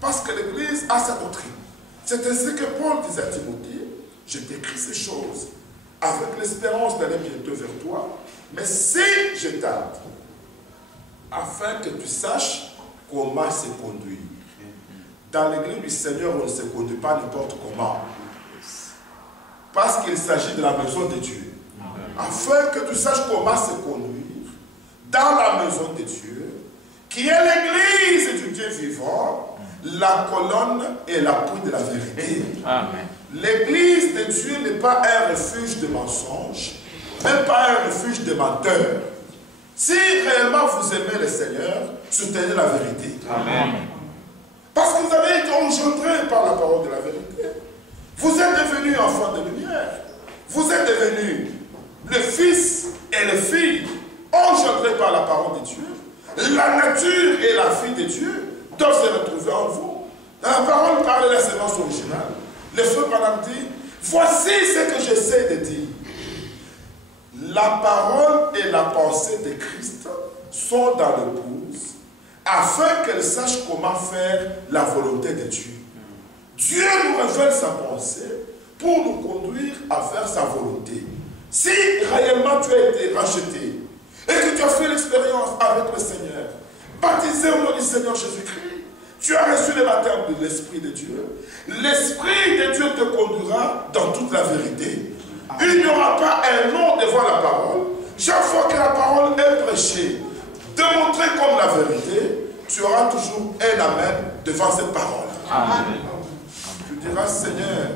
parce que l'Église a sa doctrine. C'est ainsi que Paul disait à Timothée, je t'écris ces choses avec l'espérance d'aller bientôt vers toi, mais si je tarde, afin que tu saches comment se conduire. Dans l'église du Seigneur, on ne se conduit pas n'importe comment. Parce qu'il s'agit de la maison de Dieu. Afin que tu saches comment se conduire dans la maison de Dieu, qui est l'église du Dieu vivant, la colonne et l'appui de la vérité. L'église de Dieu n'est pas un refuge de mensonges, même pas un refuge de menteurs. Si réellement vous aimez le Seigneur, soutenez la vérité. Amen. Parce que vous avez été engendrés par la parole de la vérité. Vous êtes devenus enfants de lumière. Vous êtes devenus le fils et les filles engendrés par la parole de Dieu. La nature et la vie de Dieu doivent se retrouver en vous. Dans la parole, parle de la sémence originale. Le frère Branham dit, voici ce que j'essaie de dire. La parole et la pensée de Christ sont dans l'épouse, afin qu'elle sache comment faire la volonté de Dieu. Dieu nous révèle sa pensée pour nous conduire à faire sa volonté. Si réellement tu as été racheté et que tu as fait l'expérience avec le Seigneur, baptisé au nom du Seigneur Jésus-Christ, tu as reçu le baptême de l'Esprit de Dieu, l'Esprit de Dieu te conduira dans toute la vérité. Il n'y aura pas un nom devant la parole. Chaque fois que la parole est prêchée, démontrée comme la vérité, tu auras toujours un amen devant cette parole. Amen. Tu diras, Seigneur,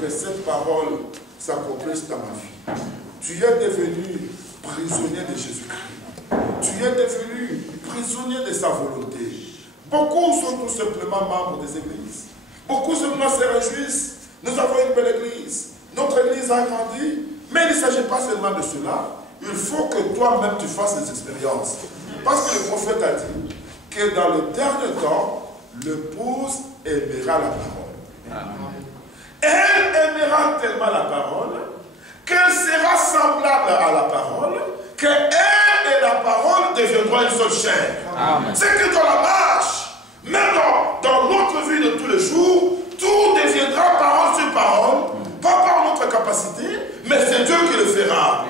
que cette parole s'accomplisse dans ma vie. Tu es devenu prisonnier de Jésus-Christ. Tu es devenu prisonnier de sa volonté. Beaucoup sont tout simplement membres des églises. Beaucoup simplement se réjouissent. Nous avons une belle église. Notre église a grandi. Mais il ne s'agit pas seulement de cela. Il faut que toi-même tu fasses des expériences. Parce que le prophète a dit que dans le dernier temps, l'épouse aimera la parole. Elle aimera tellement la parole qu'elle sera semblable à la parole, qu'elle et la parole deviendront une seule chair. C'est que dans la marche, même dans notre vie de tous les jours, tout deviendra parole sur parole, pas par notre capacité, mais c'est Dieu qui le fera.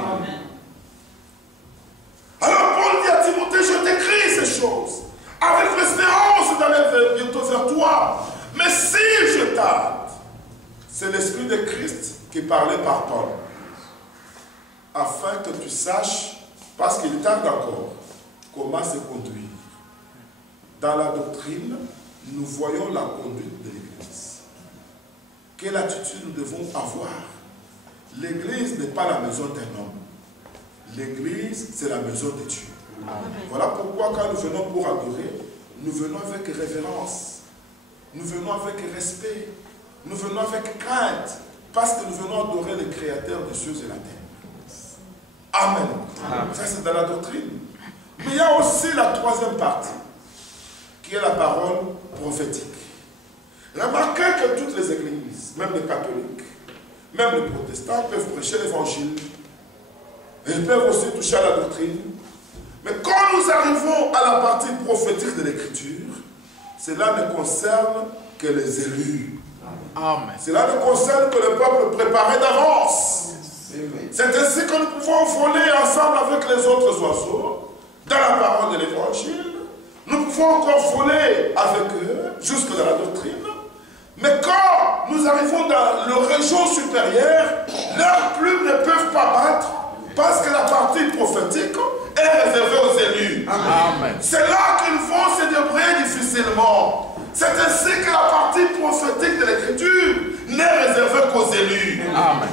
Alors Paul dit à Timothée, je t'écris ces choses, avec l'espérance d'aller bientôt vers toi. Mais si je tarde, c'est l'Esprit de Christ qui parlait par Paul, afin que tu saches, parce qu'il tarde encore, comment se conduire. Dans la doctrine, nous voyons la conduite de l'Église. Quelle attitude nous devons avoir? L'Église n'est pas la maison d'un homme. L'Église, c'est la maison de Dieu. Amen. Voilà pourquoi quand nous venons pour adorer, nous venons avec révérence. Nous venons avec respect. Nous venons avec crainte. Parce que nous venons adorer le Créateur des cieux et la terre. Amen. Amen. Ça, c'est dans la doctrine. Mais il y a aussi la troisième partie, qui est la parole prophétique. Remarquez que toutes les églises, même les catholiques, même les protestants, peuvent prêcher l'évangile. Ils peuvent aussi toucher à la doctrine. Mais quand nous arrivons à la partie prophétique de l'Écriture, cela ne concerne que les élus. Amen. Cela ne concerne que le peuple préparé d'avance. C'est ainsi que nous pouvons voler ensemble avec les autres oiseaux dans la parole de l'Évangile. Nous pouvons encore voler avec eux jusque dans la doctrine. Mais quand nous arrivons dans le région supérieure, leurs plumes ne peuvent pas battre parce que la partie prophétique est réservée aux élus. C'est là qu'ils vont se débrouiller difficilement. C'est ainsi que la partie prophétique de l'Écriture n'est réservée qu'aux élus. Amen.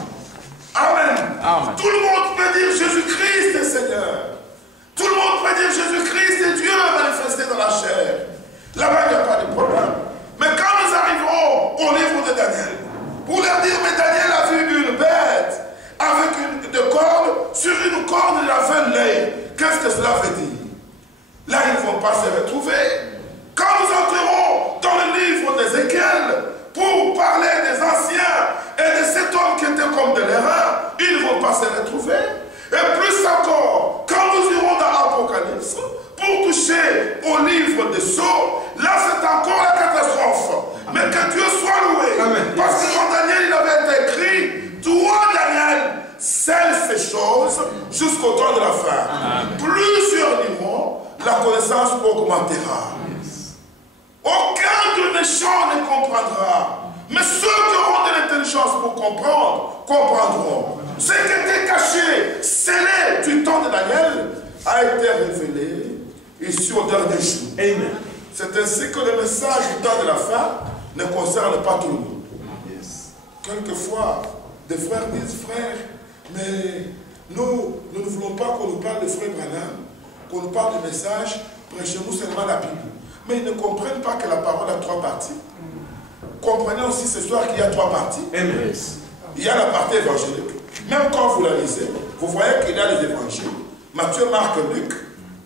Amen. Amen. Tout le monde peut dire Jésus-Christ est Seigneur. Tout le monde peut dire Jésus-Christ est Dieu manifesté dans la chair. Là-bas, il n'y a pas de problème. Mais quand nous arriverons au livre de Daniel, pour leur dire, mais Daniel a vu une bête avec de cordes, sur une corde il a fait l'œil. Qu'est-ce que cela veut dire? Là, ils ne vont pas se retrouver. Quand nous entrerons dans le livre d'Ézéchiel, pour parler des anciens et de cet homme qui était comme de l'erreur, ils ne vont pas se retrouver. Et plus encore, quand nous irons dans l'Apocalypse, pour toucher au livre des sceaux, là c'est encore la catastrophe. Mais que Dieu soit loué. Amen. Parce que quand Daniel il avait été écrit, toi Daniel, scelle ces choses jusqu'au temps de la fin. Amen. Plusieurs diront, la connaissance augmentera. Aucun de méchant ne comprendra. Mais ceux qui auront de l'intelligence pour comprendre, comprendront. Ce qui était caché, scellé du temps de Daniel, a été révélé ici au dernier jour. Amen. C'est ainsi que le message du temps de la fin ne concerne pas tout le monde. Yes. Quelquefois, des frères disent, frère, mais nous ne voulons pas qu'on nous parle de frère Branham, qu'on nous parle du message, prêchez-nous seulement la Bible. Mais ils ne comprennent pas que la parole a trois parties. Comprenez aussi ce soir qu'il y a trois parties. Amen. Il y a la partie évangélique. Même quand vous la lisez, vous voyez qu'il y a les évangiles. Matthieu, Marc, Luc.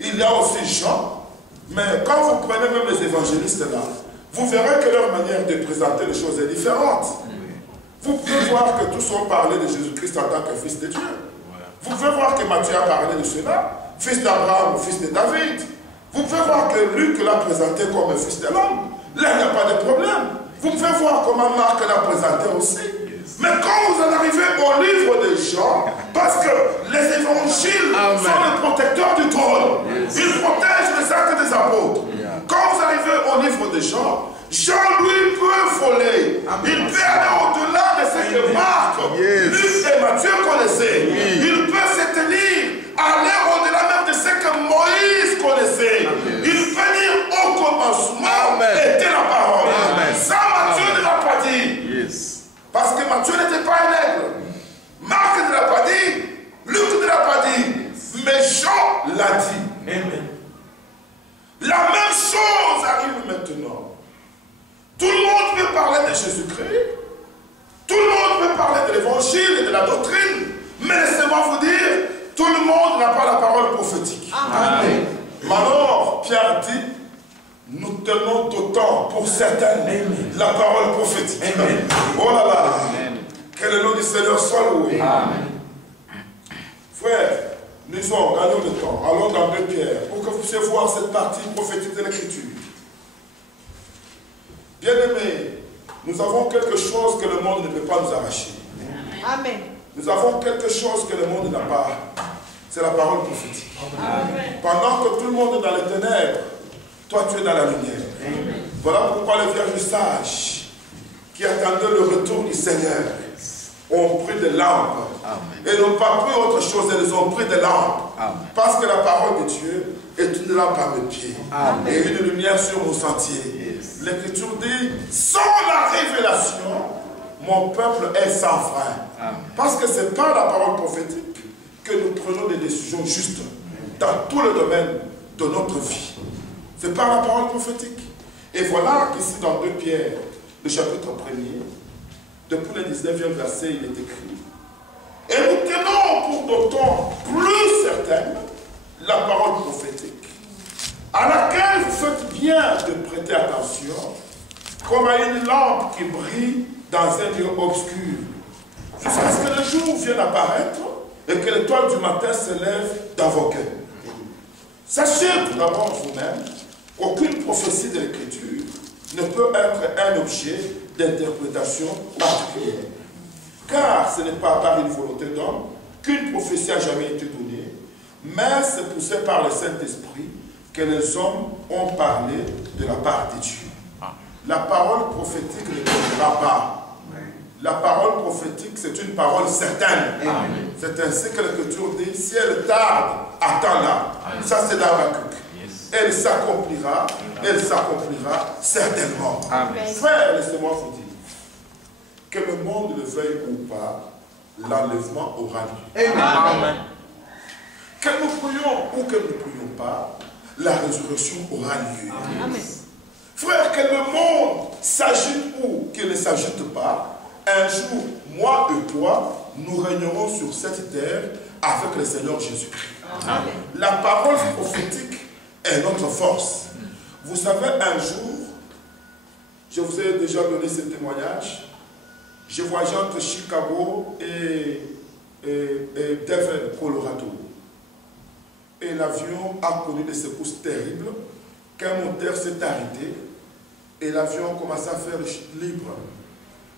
Il y a aussi Jean. Mais quand vous prenez même les évangélistes là, vous verrez que leur manière de présenter les choses est différente. Vous pouvez voir que tous ont parlé de Jésus-Christ en tant que fils de Dieu. Vous pouvez voir que Matthieu a parlé de cela, fils d'Abraham, fils de David. Vous pouvez voir que Luc l'a présenté comme un fils de l'homme. Là, il n'y a pas de problème. Vous pouvez voir comment Marc l'a présenté aussi. Mais quand vous en arrivez au livre de Jean, parce que les évangiles sont les protecteurs du trône. Ils protègent les actes des apôtres. Quand vous arrivez au livre de Jean, Jean, lui, peut voler. Il peut aller au-delà de ce que Marc, Luc et Matthieu connaissaient. Il peut se tenir, aller au-delà même de ce que Moïse connaissait. Il peut dire au commencement était la parole. Ça, Matthieu ne l'a pas dit. Parce que Matthieu n'était pas un aigle. Marc ne l'a pas dit. Luc ne l'a pas dit. de Jésus-Christ. Tout le monde peut parler de l'évangile et de la doctrine. Mais laissez-moi vous dire, tout le monde n'a pas la parole prophétique. Amen. Mais alors, Pierre dit, nous tenons d'autant pour certaines la parole prophétique. Amen. Oh là là. Amen. Que le nom du Seigneur soit loué. Amen. Frère, lisons, gagnons le temps. Allons dans 2 Pierre pour que vous puissiez voir cette partie prophétique de l'Écriture. Bien-aimés, nous avons quelque chose que le monde ne peut pas nous arracher. Amen. Nous avons quelque chose que le monde n'a pas. C'est la parole prophétique. Amen. Pendant que tout le monde est dans les ténèbres, toi tu es dans la lumière. Voilà pourquoi les vierges sages qui attendaient le retour du Seigneur ont pris des lampes. Et n'ont pas pris autre chose, elles ont pris des lampes. Parce que la parole de Dieu est une lampe à mes pieds et une lumière sur mon sentier. L'Écriture dit, sans la révélation, mon peuple est sans frein. Parce que c'est par la parole prophétique que nous prenons des décisions justes dans tous les domaines de notre vie. C'est par la parole prophétique. Et voilà qu'ici dans 2 Pierre, le chapitre 1er, depuis le 19e verset, il est écrit: et nous tenons pour d'autant plus certaine la parole prophétique, à laquelle vous faites bien de prêter attention, comme à une lampe qui brille dans un lieu obscur, jusqu'à ce que le jour vienne apparaître et que l'étoile du matin se lève dans vos cœurs. Sachez tout d'abord vous-même qu'aucune prophétie de l'Écriture ne peut être un objet d'interprétation particulière. Car ce n'est pas par une volonté d'homme qu'une prophétie a jamais été donnée, mais c'est poussé par le Saint-Esprit que les hommes ont parlé de la part de Dieu. La parole prophétique ne tombera pas. La parole prophétique, c'est une parole certaine. C'est ainsi que l'Écriture dit, si elle tarde, attends-la. Ça, c'est d'Habakkuk. Elle s'accomplira certainement. Frère, laissez-moi vous dire, que le monde le veuille ou pas, l'enlèvement aura lieu. Amen. Que nous prions ou que nous ne prions pas, la résurrection aura lieu. Amen. Frère, que le monde s'agite ou qu'il ne s'agite pas, un jour, moi et toi, nous régnerons sur cette terre avec le Seigneur Jésus-Christ. La parole prophétique est notre force. Vous savez, un jour, je vous ai déjà donné ce témoignage, j'ai voyagé entre Chicago et Denver, Colorado. Et l'avion a connu des secousses terribles, qu'un moteur s'est arrêté et l'avion a commencé à faire libre.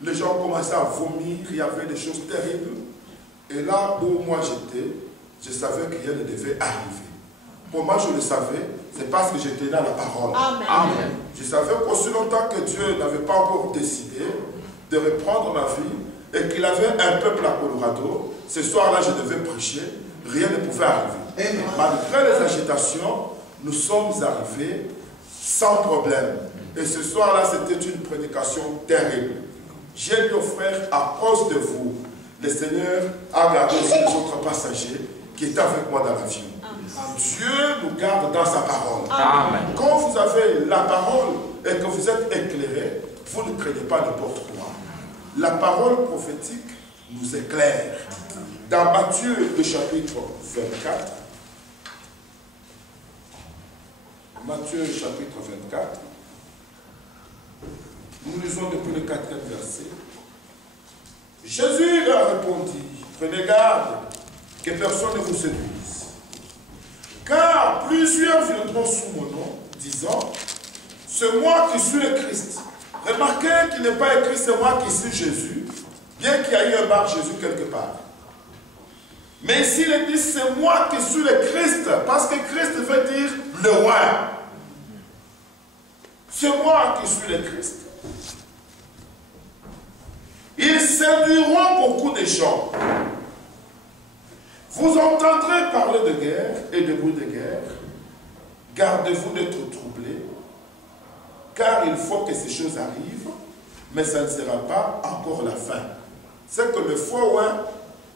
Les gens ont commencé à vomir, il y avait des choses terribles. Et là où moi j'étais, je savais que rien ne devait arriver. Pour moi, je le savais, c'est parce que j'étais dans la parole. Amen. Je savais qu'aussi longtemps que Dieu n'avait pas encore décidé de reprendre ma vie et qu'il avait un peuple à Colorado, ce soir-là, je devais prêcher, rien ne pouvait arriver. Malgré les agitations, nous sommes arrivés sans problème. Et ce soir-là, c'était une prédication terrible. J'ai dit aux frères, à cause de vous, le Seigneur a gardé aussi les autres passagers qui étaient avec moi dans l'avion. Dieu nous garde dans sa parole. Amen. Quand vous avez la parole et que vous êtes éclairé, vous ne craignez pas n'importe quoi. La parole prophétique nous éclaire. Dans Matthieu, le chapitre 24, Matthieu, chapitre 24, nous lisons depuis le 4e verset. Jésus leur répondit, prenez garde que personne ne vous séduise. Car plusieurs viendront sous mon nom, disant, c'est moi qui suis le Christ. Remarquez qu'il n'est pas écrit, c'est moi qui suis Jésus, bien qu'il y ait eu un bar Jésus quelque part. Mais ici, il dit, c'est moi qui suis le Christ, parce que Christ veut dire le roi. C'est moi qui suis le Christ. Ils séduiront beaucoup de gens. Vous entendrez parler de guerre et de bruit de guerre. Gardez-vous d'être troublés, car il faut que ces choses arrivent, mais ça ne sera pas encore la fin. C'est que les faux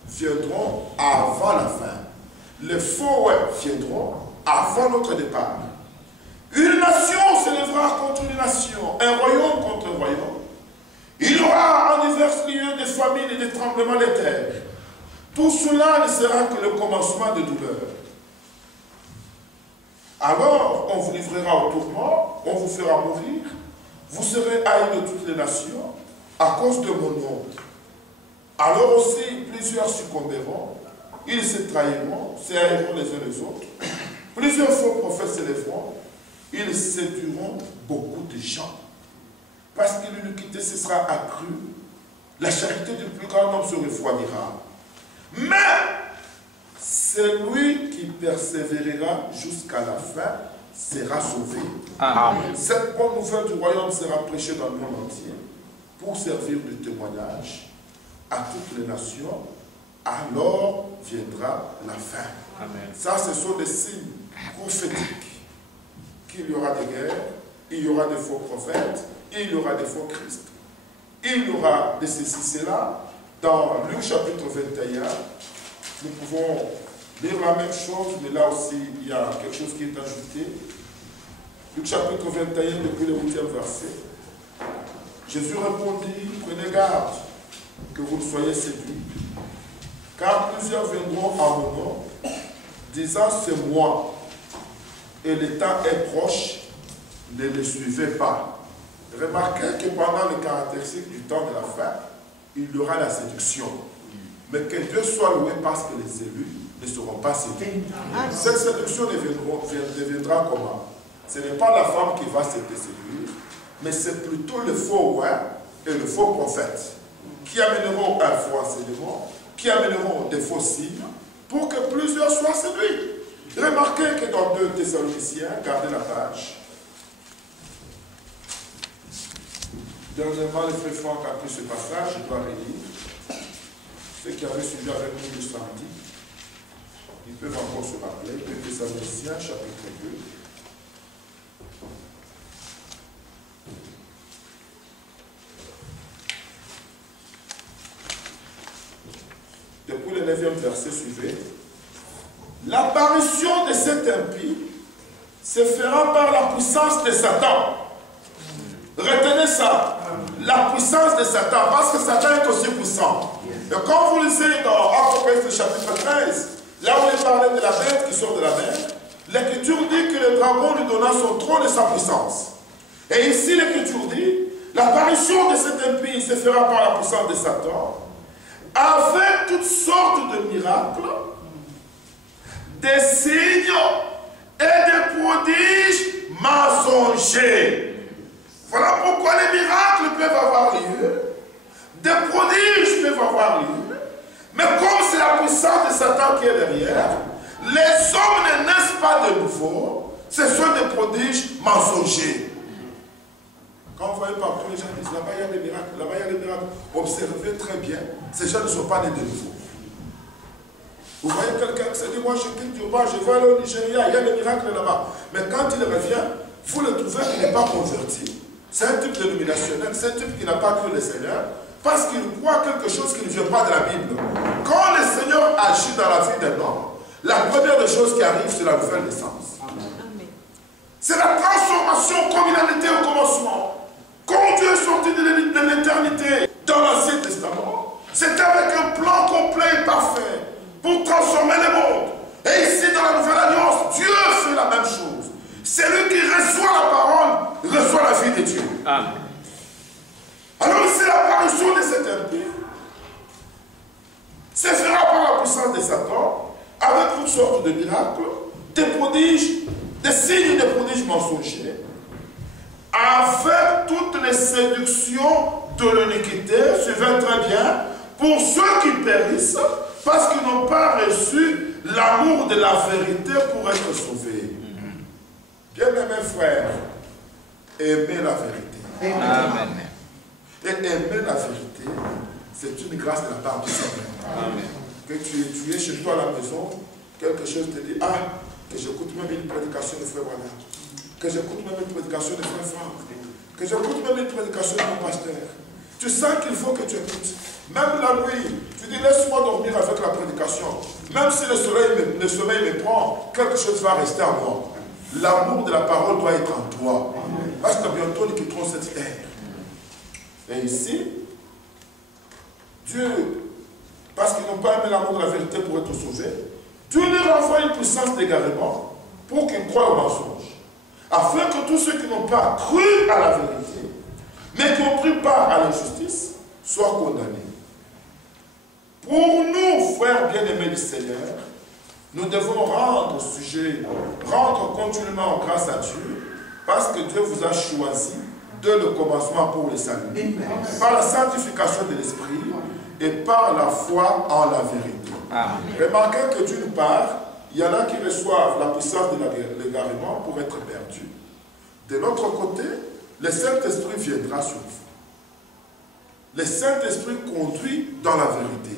viendront avant la fin. Les faux viendront avant notre départ. Une nation s'élèvera contre une nation, un royaume contre un royaume. tremblements de terre. Tout cela ne sera que le commencement de douleur. Alors, on vous livrera au tourment, on vous fera mourir, vous serez haïs de toutes les nations à cause de mon nom. Alors aussi, plusieurs succomberont, ils se trahiront, se haïront les uns les autres. Plusieurs faux prophètes s'élèveront, ils séduiront beaucoup de gens. Parce que l'iniquité se sera accrue, la charité du plus grand nombre se refroidira. Mais celui qui persévérera jusqu'à la fin sera sauvé. Amen. Cette bonne nouvelle du royaume sera prêchée dans le monde entier pour servir de témoignage à toutes les nations. Alors viendra la fin. Amen. Ça, ce sont des signes prophétiques qu'il y aura des guerres, il y aura des faux prophètes, il y aura des faux Christ. Il y aura de ceci, cela. Dans Luc chapitre 21, nous pouvons lire la même chose, mais là aussi, il y a quelque chose qui est ajouté. Luc chapitre 21, depuis le 8e verset. Jésus répondit, prenez garde que vous ne soyez séduits, car plusieurs viendront à mon nom, disant c'est moi, et le temps est proche, ne le suivez pas. Remarquez que pendant le caractéristique du temps de la fin, il y aura la séduction. Mais que Dieu soit loué parce que les élus ne seront pas séduits. Cette séduction deviendra comment? Ce n'est pas la femme qui va se séduire, mais c'est plutôt le faux roi et le faux prophète qui amèneront un faux enseignement, qui amèneront des faux signes pour que plusieurs soient séduits. Remarquez que dans 2 Thessaloniciens, gardez la page. Dernièrement, le frère Franck a pris ce passage, je dois relire. Ceux qui avaient suivi avec nous le samedi, ils peuvent encore se rappeler. 2 Thessaloniciens, chapitre 2. Depuis le 9e verset, suivez. L'apparition de cet impie se fera par la puissance de Satan. Retenez ça. La puissance de Satan, parce que Satan est aussi puissant. Et quand vous lisez dans Apocalypse chapitre 13, là où il parlait de la bête qui sort de la mer, l'Écriture dit que le dragon lui donna son trône et sa puissance. Et ici l'Écriture dit, l'apparition de cet impie se fera par la puissance de Satan, avec toutes sortes de miracles, des signes et des prodiges mensongers. Voilà pourquoi les miracles peuvent avoir lieu, des prodiges peuvent avoir lieu, mais comme c'est la puissance de Satan qui est derrière, les hommes ne naissent pas de nouveau, ce sont des prodiges mensongers. Quand vous voyez partout, les gens disent là-bas il y a des miracles, là-bas il y a des miracles. Observez très bien, ces gens ne sont pas nés de nouveau. Vous voyez quelqu'un qui se dit, moi je quitte Dubaï, je vais aller au Nigeria, il y a des miracles là-bas. Mais quand il revient, vous le trouvez qu'il n'est pas converti. C'est un type dénominationnel, c'est un type qui n'a pas cru le Seigneur, parce qu'il croit quelque chose qui ne vient pas de la Bible. Quand le Seigneur agit dans la vie d'un homme, la première des choses qui arrive, c'est la nouvelle naissance. C'est la transformation comme il en était au commencement. Quand Dieu est sorti de l'éternité dans l'Ancien Testament, c'était avec un plan complet et parfait pour transformer le monde. Et ici, dans la Nouvelle Alliance, Dieu fait la même chose. Celui qui reçoit la parole, reçoit la vie de Dieu. Amen. Alors ici, l'apparition de cet impie se fera par la puissance de Satan, avec toutes sortes de miracles, des prodiges, des signes de prodiges mensongers, avec toutes les séductions de l'iniquité, suivez très bien, pour ceux qui périssent, parce qu'ils n'ont pas reçu l'amour de la vérité pour être sauvés. Bien-aimés frères, aimez la vérité. Amen. Et aimer la vérité, c'est une grâce de la part du Seigneur. Amen. Que tu es chez toi à la maison, quelque chose te dit, ah, que j'écoute même une prédication de frère Branham, que j'écoute même une prédication de frère Franck, que j'écoute même une prédication de mon pasteur. Tu sens qu'il faut que tu écoutes. Même la nuit, tu dis, laisse-moi dormir avec la prédication. Même si le sommeil me prend, quelque chose va rester en moi. L'amour de la parole doit être en toi. Parce que bientôt nous quitterons cette terre. Et ici, Dieu n'ont pas aimé l'amour de la vérité pour être sauvés, Dieu leur envoie une puissance d'égarement pour qu'ils croient au mensonge, afin que tous ceux qui n'ont pas cru à la vérité, mais qui ont pris part à l'injustice, soient condamnés. Pour nous, frères bien-aimés du Seigneur, nous devons rendre continuellement grâce à Dieu, parce que Dieu vous a choisi dès le commencement pour le salut, par la sanctification de l'Esprit et par la foi en la vérité. Amen. Remarquez que d'une part, il y en a qui reçoivent la puissance de l'égarement pour être perdus. De l'autre côté, le Saint-Esprit viendra sur vous. Le Saint-Esprit conduit dans la vérité.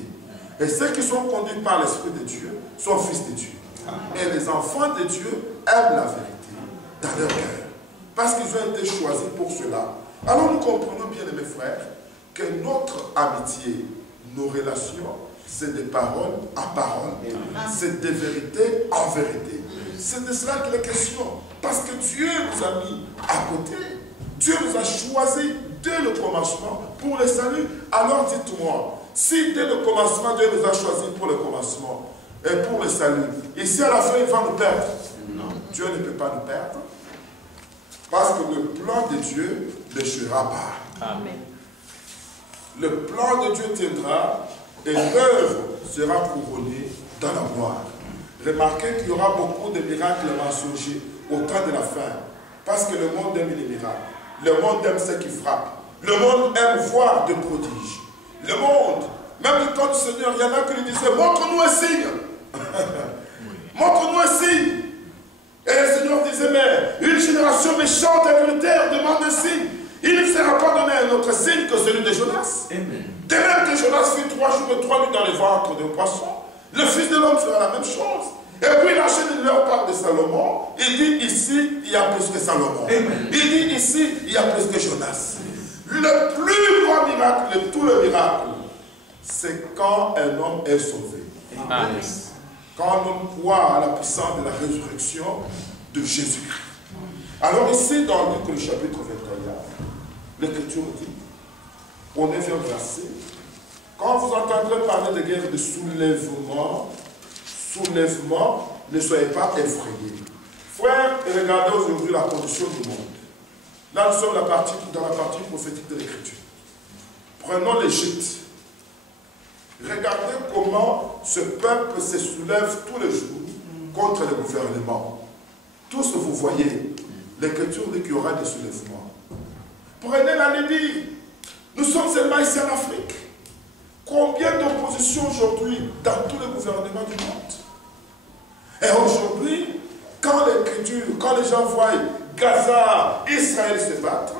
Et ceux qui sont conduits par l'Esprit de Dieu sont fils de Dieu. Amen. Et les enfants de Dieu aiment la vérité dans leur cœur. Parce qu'ils ont été choisis pour cela. Alors nous comprenons bien, mes frères, que notre amitié, nos relations, c'est des paroles à paroles. C'est des vérités en vérité. C'est de cela qu'il est question. Parce que Dieu nous a mis à côté. Dieu nous a choisis dès le commencement pour le salut. Alors dites-moi, si dès le commencement, Dieu nous a choisis pour le commencement et pour le salut, ici à la fin, il va nous perdre. Non. Dieu ne peut pas nous perdre. Parce que le plan de Dieu ne jouera pas. Amen. Le plan de Dieu tiendra et l'œuvre sera couronnée dans la gloire. Remarquez qu'il y aura beaucoup de miracles mensongers au temps de la fin. Parce que le monde aime les miracles. Le monde aime ce qui frappe. Le monde aime voir des prodiges. Le monde, même le temps du Seigneur, il y en a qui lui disaient, montre-nous un signe. Montre-nous un signe. Et le Seigneur disait, mais une génération méchante et adultère demande un signe. Il ne sera pas donné un autre signe que celui de Jonas. Amen. Dès même que Jonas fit 3 jours et 3 nuits dans le ventre de poisson, le Fils de l'homme fera la même chose. Et puis il enchaîne leur part de Salomon. Il dit ici, il y a plus que Salomon. Amen. Il dit ici, il y a plus que Jonas. Le plus grand miracle de tout le miracle, c'est quand un homme est sauvé. Amen. Quand on croit à la puissance de la résurrection de Jésus-Christ. Alors ici, dans le chapitre 21, l'Écriture dit, au 9e verset, quand vous entendrez parler de guerre de soulèvement, ne soyez pas effrayés. Frères, regardez aujourd'hui la condition du monde. Là, nous sommes dans la partie prophétique de l'Écriture. Prenons l'Égypte. Regardez comment ce peuple se soulève tous les jours contre le gouvernement. Tous vous voyez, l'Écriture dit qu'il y aura des soulèvements. Prenez la Libye. Nous sommes seulement ici en Afrique. Combien d'oppositions aujourd'hui dans tous les gouvernements du monde? Et aujourd'hui, quand les gens voient Gaza, Israël se battre,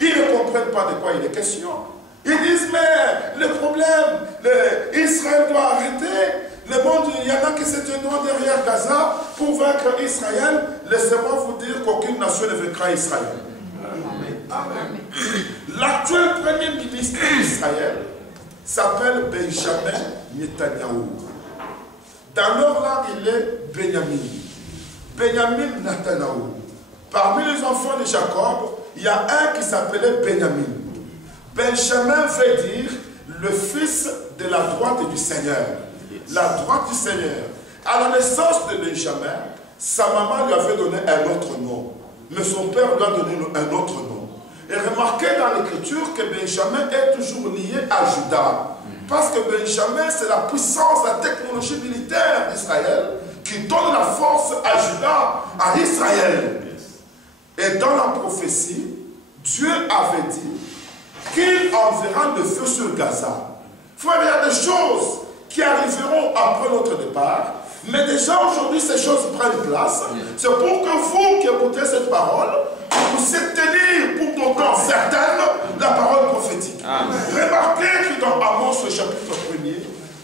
ils ne comprennent pas de quoi il est question. Ils disent, mais le problème, Israël doit arrêter. Le monde, il y en a qui se tiendront derrière Gaza pour vaincre Israël. Laissez-moi vous dire qu'aucune nation ne vaincra Israël. Amen. L'actuel premier ministre d'Israël s'appelle Benjamin Netanyahu. Dans leur langue, il est Benjamin. Benjamin Netanyahu. Parmi les enfants de Jacob, il y a un qui s'appelait Benjamin. Benjamin veut dire le fils de la droite du Seigneur. La droite du Seigneur. À la naissance de Benjamin, sa maman lui avait donné un autre nom. Mais son père lui a donné un autre nom. Et remarquez dans l'Écriture que Benjamin est toujours lié à Juda. Parce que Benjamin, c'est la puissance, la technologie militaire d'Israël qui donne la force à Juda, à Israël. Et dans la prophétie, Dieu avait dit qu'il enverra le feu sur Gaza. Frère, il y a des choses qui arriveront après notre départ, mais déjà aujourd'hui, ces choses prennent place. C'est pour que vous qui écoutez cette parole, vous puissiez tenir pour autant certaine la parole prophétique. Amen. Remarquez que dans Amos, le chapitre 1er,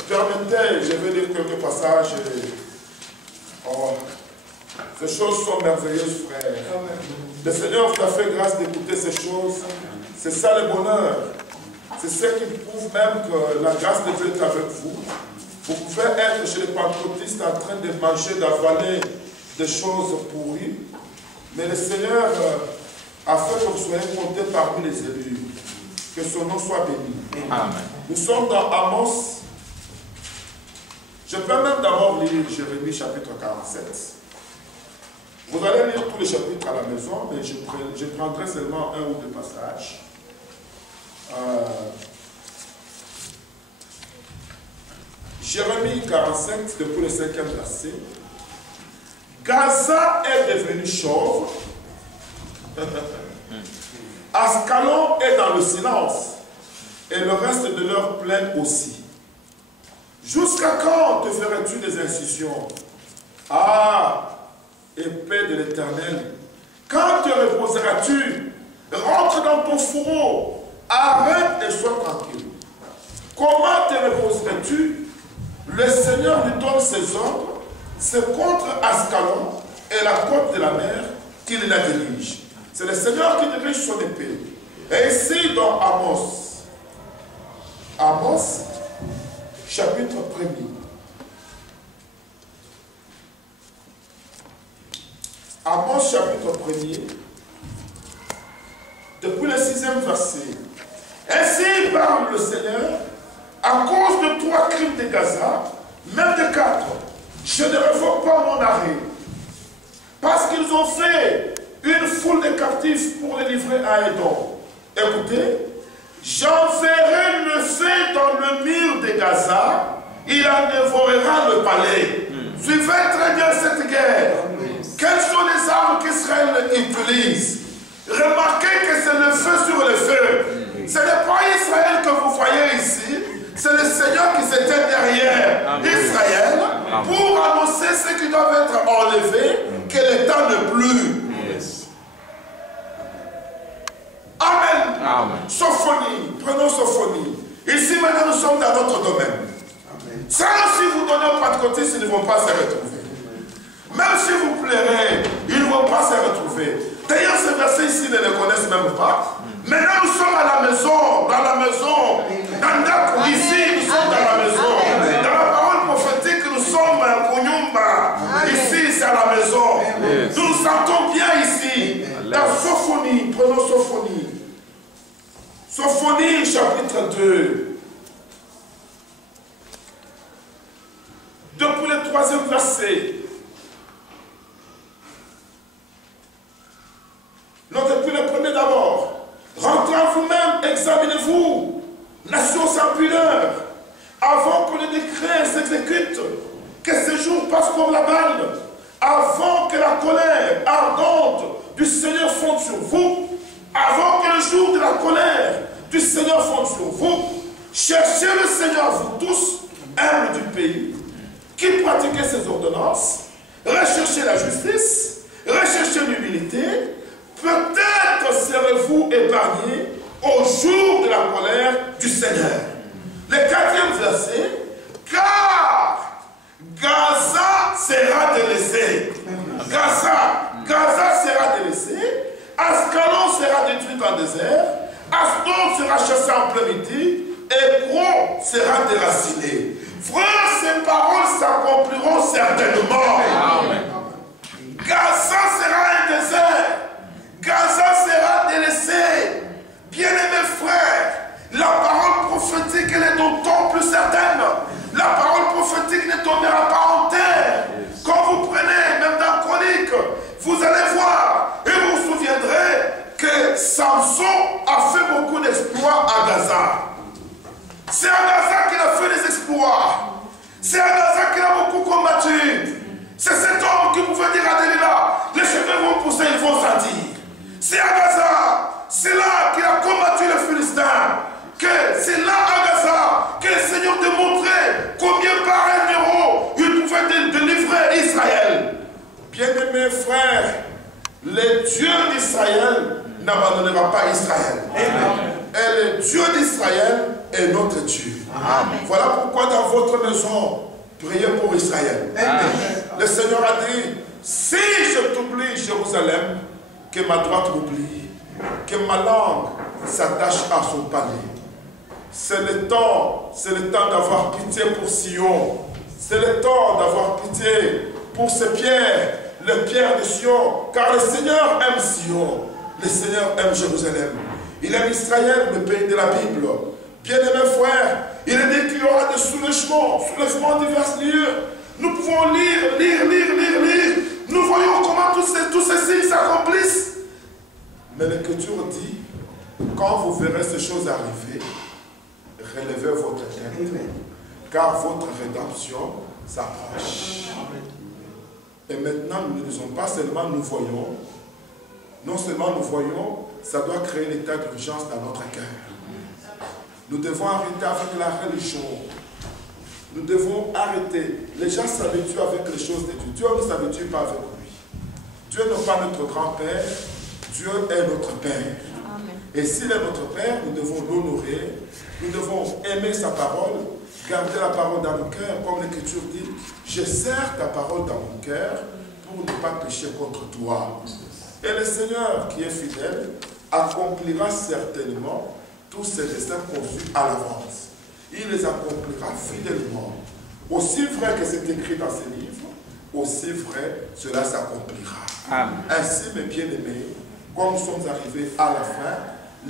permettez, je vais lire quelques passages. Oh, ces choses sont merveilleuses, frères. Amen. Le Seigneur vous a fait grâce d'écouter ces choses. C'est ça le bonheur. C'est ce qui prouve même que la grâce de Dieu est avec vous. Vous pouvez être chez les pentecôtistes en train de manger, d'avaler des choses pourries. Mais le Seigneur a fait que vous soyez comptés parmi les élus. Que son nom soit béni. Amen. Nous sommes dans Amos, Je peux même d'abord lire Jérémie chapitre 47. Vous allez lire tous les chapitres à la maison, mais je prendrai seulement un ou deux passages. Jérémie 47, depuis le 5e verset. Gaza est devenu chauve. Ascalon est dans le silence. Et le reste de leur plaine aussi. Jusqu'à quand te ferais-tu des incisions? Ah, épée de l'Éternel, quand te reposeras-tu? Rentre dans ton fourreau, arrête et sois tranquille. Comment te reposerais-tu? Le Seigneur lui donne ses ordres, c'est contre Ascalon et la côte de la mer qu'il la dirige. C'est le Seigneur qui dirige son épée. Et ici dans Amos, chapitre 1er. Amos, chapitre 1er, depuis le 6e verset. Ainsi parle le Seigneur, à cause de 3 crimes de Gaza, même de 4, je ne révoque pas mon arrêt. Parce qu'ils ont fait une foule de captifs pour les livrer à Édom. Écoutez, j'enverrai le feu dans le mur de Gaza, il en dévorera le palais. Suivez très bien cette guerre. Quelles sont les armes qu'Israël utilise? Remarquez que c'est le feu sur le feu. Ce n'est pas Israël que vous voyez ici, c'est le Seigneur qui s'était derrière Israël pour annoncer ceux qui doivent être enlevés, que le temps ne plus. Amen. Amen. Sophonie, prenons Sophonie. Ici maintenant nous sommes dans notre domaine. Ça, si vous donnez au Pentecôtiste, ils ne vont pas se retrouver. Même si vous plairez, ils ne vont pas se retrouver. D'ailleurs, ces versets ici ne les connaissent même pas. Maintenant, nous sommes à la maison, dans la maison. Ici, nous sommes dans la maison. Dans la parole prophétique, nous sommes à Kounyumba. Ici, c'est à la maison. Nous nous sentons bien ici. La Sophonie, prenons Sophonie. Sophonie, chapitre 2. Depuis le 3e verset. Non, depuis le premier d'abord. Rentrez en vous-même, examinez-vous, nation sans pudeur, avant que le décret s'exécute, que ces jours passent comme la balle, avant que la colère ardente du Seigneur fonde sur vous, avant que le jour de la colère du Seigneur fonde sur vous. Cherchez le Seigneur, vous tous, humbles du pays, qui pratiquez ses ordonnances, recherchez la justice, recherchez l'humilité. Peut-être serez-vous épargnés au jour de la colère du Seigneur. Le 4e verset, car Gaza sera délaissé. Gaza sera délaissé. Ascalon sera détruit en désert. Asdod sera chassé en plein midi. Ekron sera déraciné. Frères, ces paroles s'accompliront certainement. Amen. Gaza sera un désert. Gaza sera délaissé. Bien-aimés frères, la parole prophétique elle est d'autant plus certaine. La parole prophétique ne tombera pas en terre. Quand vous prenez, même dans Chronique, vous allez voir et vous vous souviendrez que Samson a fait beaucoup d'exploits à Gaza. C'est à Gaza qu'il a fait des exploits. C'est à Gaza qu'il a beaucoup combattu. C'est cet homme qui pouvait dire à Delilah, les cheveux vont pousser, ils vont sortir. C'est à Gaza, c'est là qu'il a combattu les Philistins. C'est là à Gaza que le Seigneur démontrait combien par un héros il pouvait délivrer Israël. Bien-aimés frères, le Dieu d'Israël n'abandonnera pas Israël. Amen. Et le Dieu d'Israël est notre Dieu. Amen. Voilà pourquoi dans votre maison, priez pour Israël. Amen. Le Seigneur a dit, si je t'oublie Jérusalem, que ma droite m'oublie, que ma langue s'attache à son palais. C'est le temps d'avoir pitié pour Sion. C'est le temps d'avoir pitié pour ces pierres, les pierres de Sion, car le Seigneur aime Sion, le Seigneur aime Jérusalem. Il aime Israël, le pays de la Bible. Bien-aimés frères, il est dit qu'il y aura des soulèvements en divers lieux. Nous pouvons lire. Nous voyons comment tous ces signes s'accomplissent. Mais l'Écriture dit, quand vous verrez ces choses arriver, relevez votre tête, car votre rédemption s'approche. Et maintenant, nous ne disons pas seulement nous voyons, non seulement nous voyons, ça doit créer l'état d'urgence dans notre cœur. Nous devons arrêter avec la religion. Nous devons arrêter. Les gens s'habituent avec les choses de Dieu. Dieu ne s'habitue pas avec lui. Dieu n'est pas notre grand-père. Dieu est notre Père. Amen. Et s'il est notre Père, nous devons l'honorer. Nous devons aimer sa parole, garder la parole dans nos cœurs, comme l'Écriture dit, je serre ta parole dans mon cœur pour ne pas pécher contre toi. Et le Seigneur qui est fidèle accomplira certainement tous ses desseins conçus à l'avance. Il les accomplira fidèlement. Aussi vrai que c'est écrit dans ces livres, aussi vrai cela s'accomplira. Ainsi, mes bien-aimés, comme nous sommes arrivés à la fin,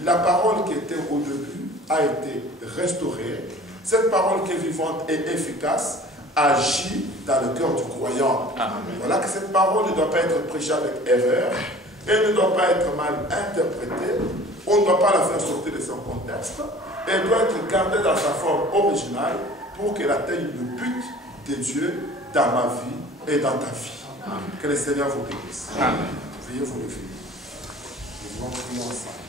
la parole qui était au début a été restaurée. Cette parole qui est vivante et efficace agit dans le cœur du croyant. Voilà que cette parole ne doit pas être prêchée avec erreur, elle ne doit pas être mal interprétée, on ne doit pas la faire sortir de son contexte, elle doit être gardée dans sa forme originale pour qu'elle atteigne le but de Dieu dans ma vie et dans ta vie. Que le Seigneur vous bénisse. Veuillez vous lever. Nous allons prier ensemble.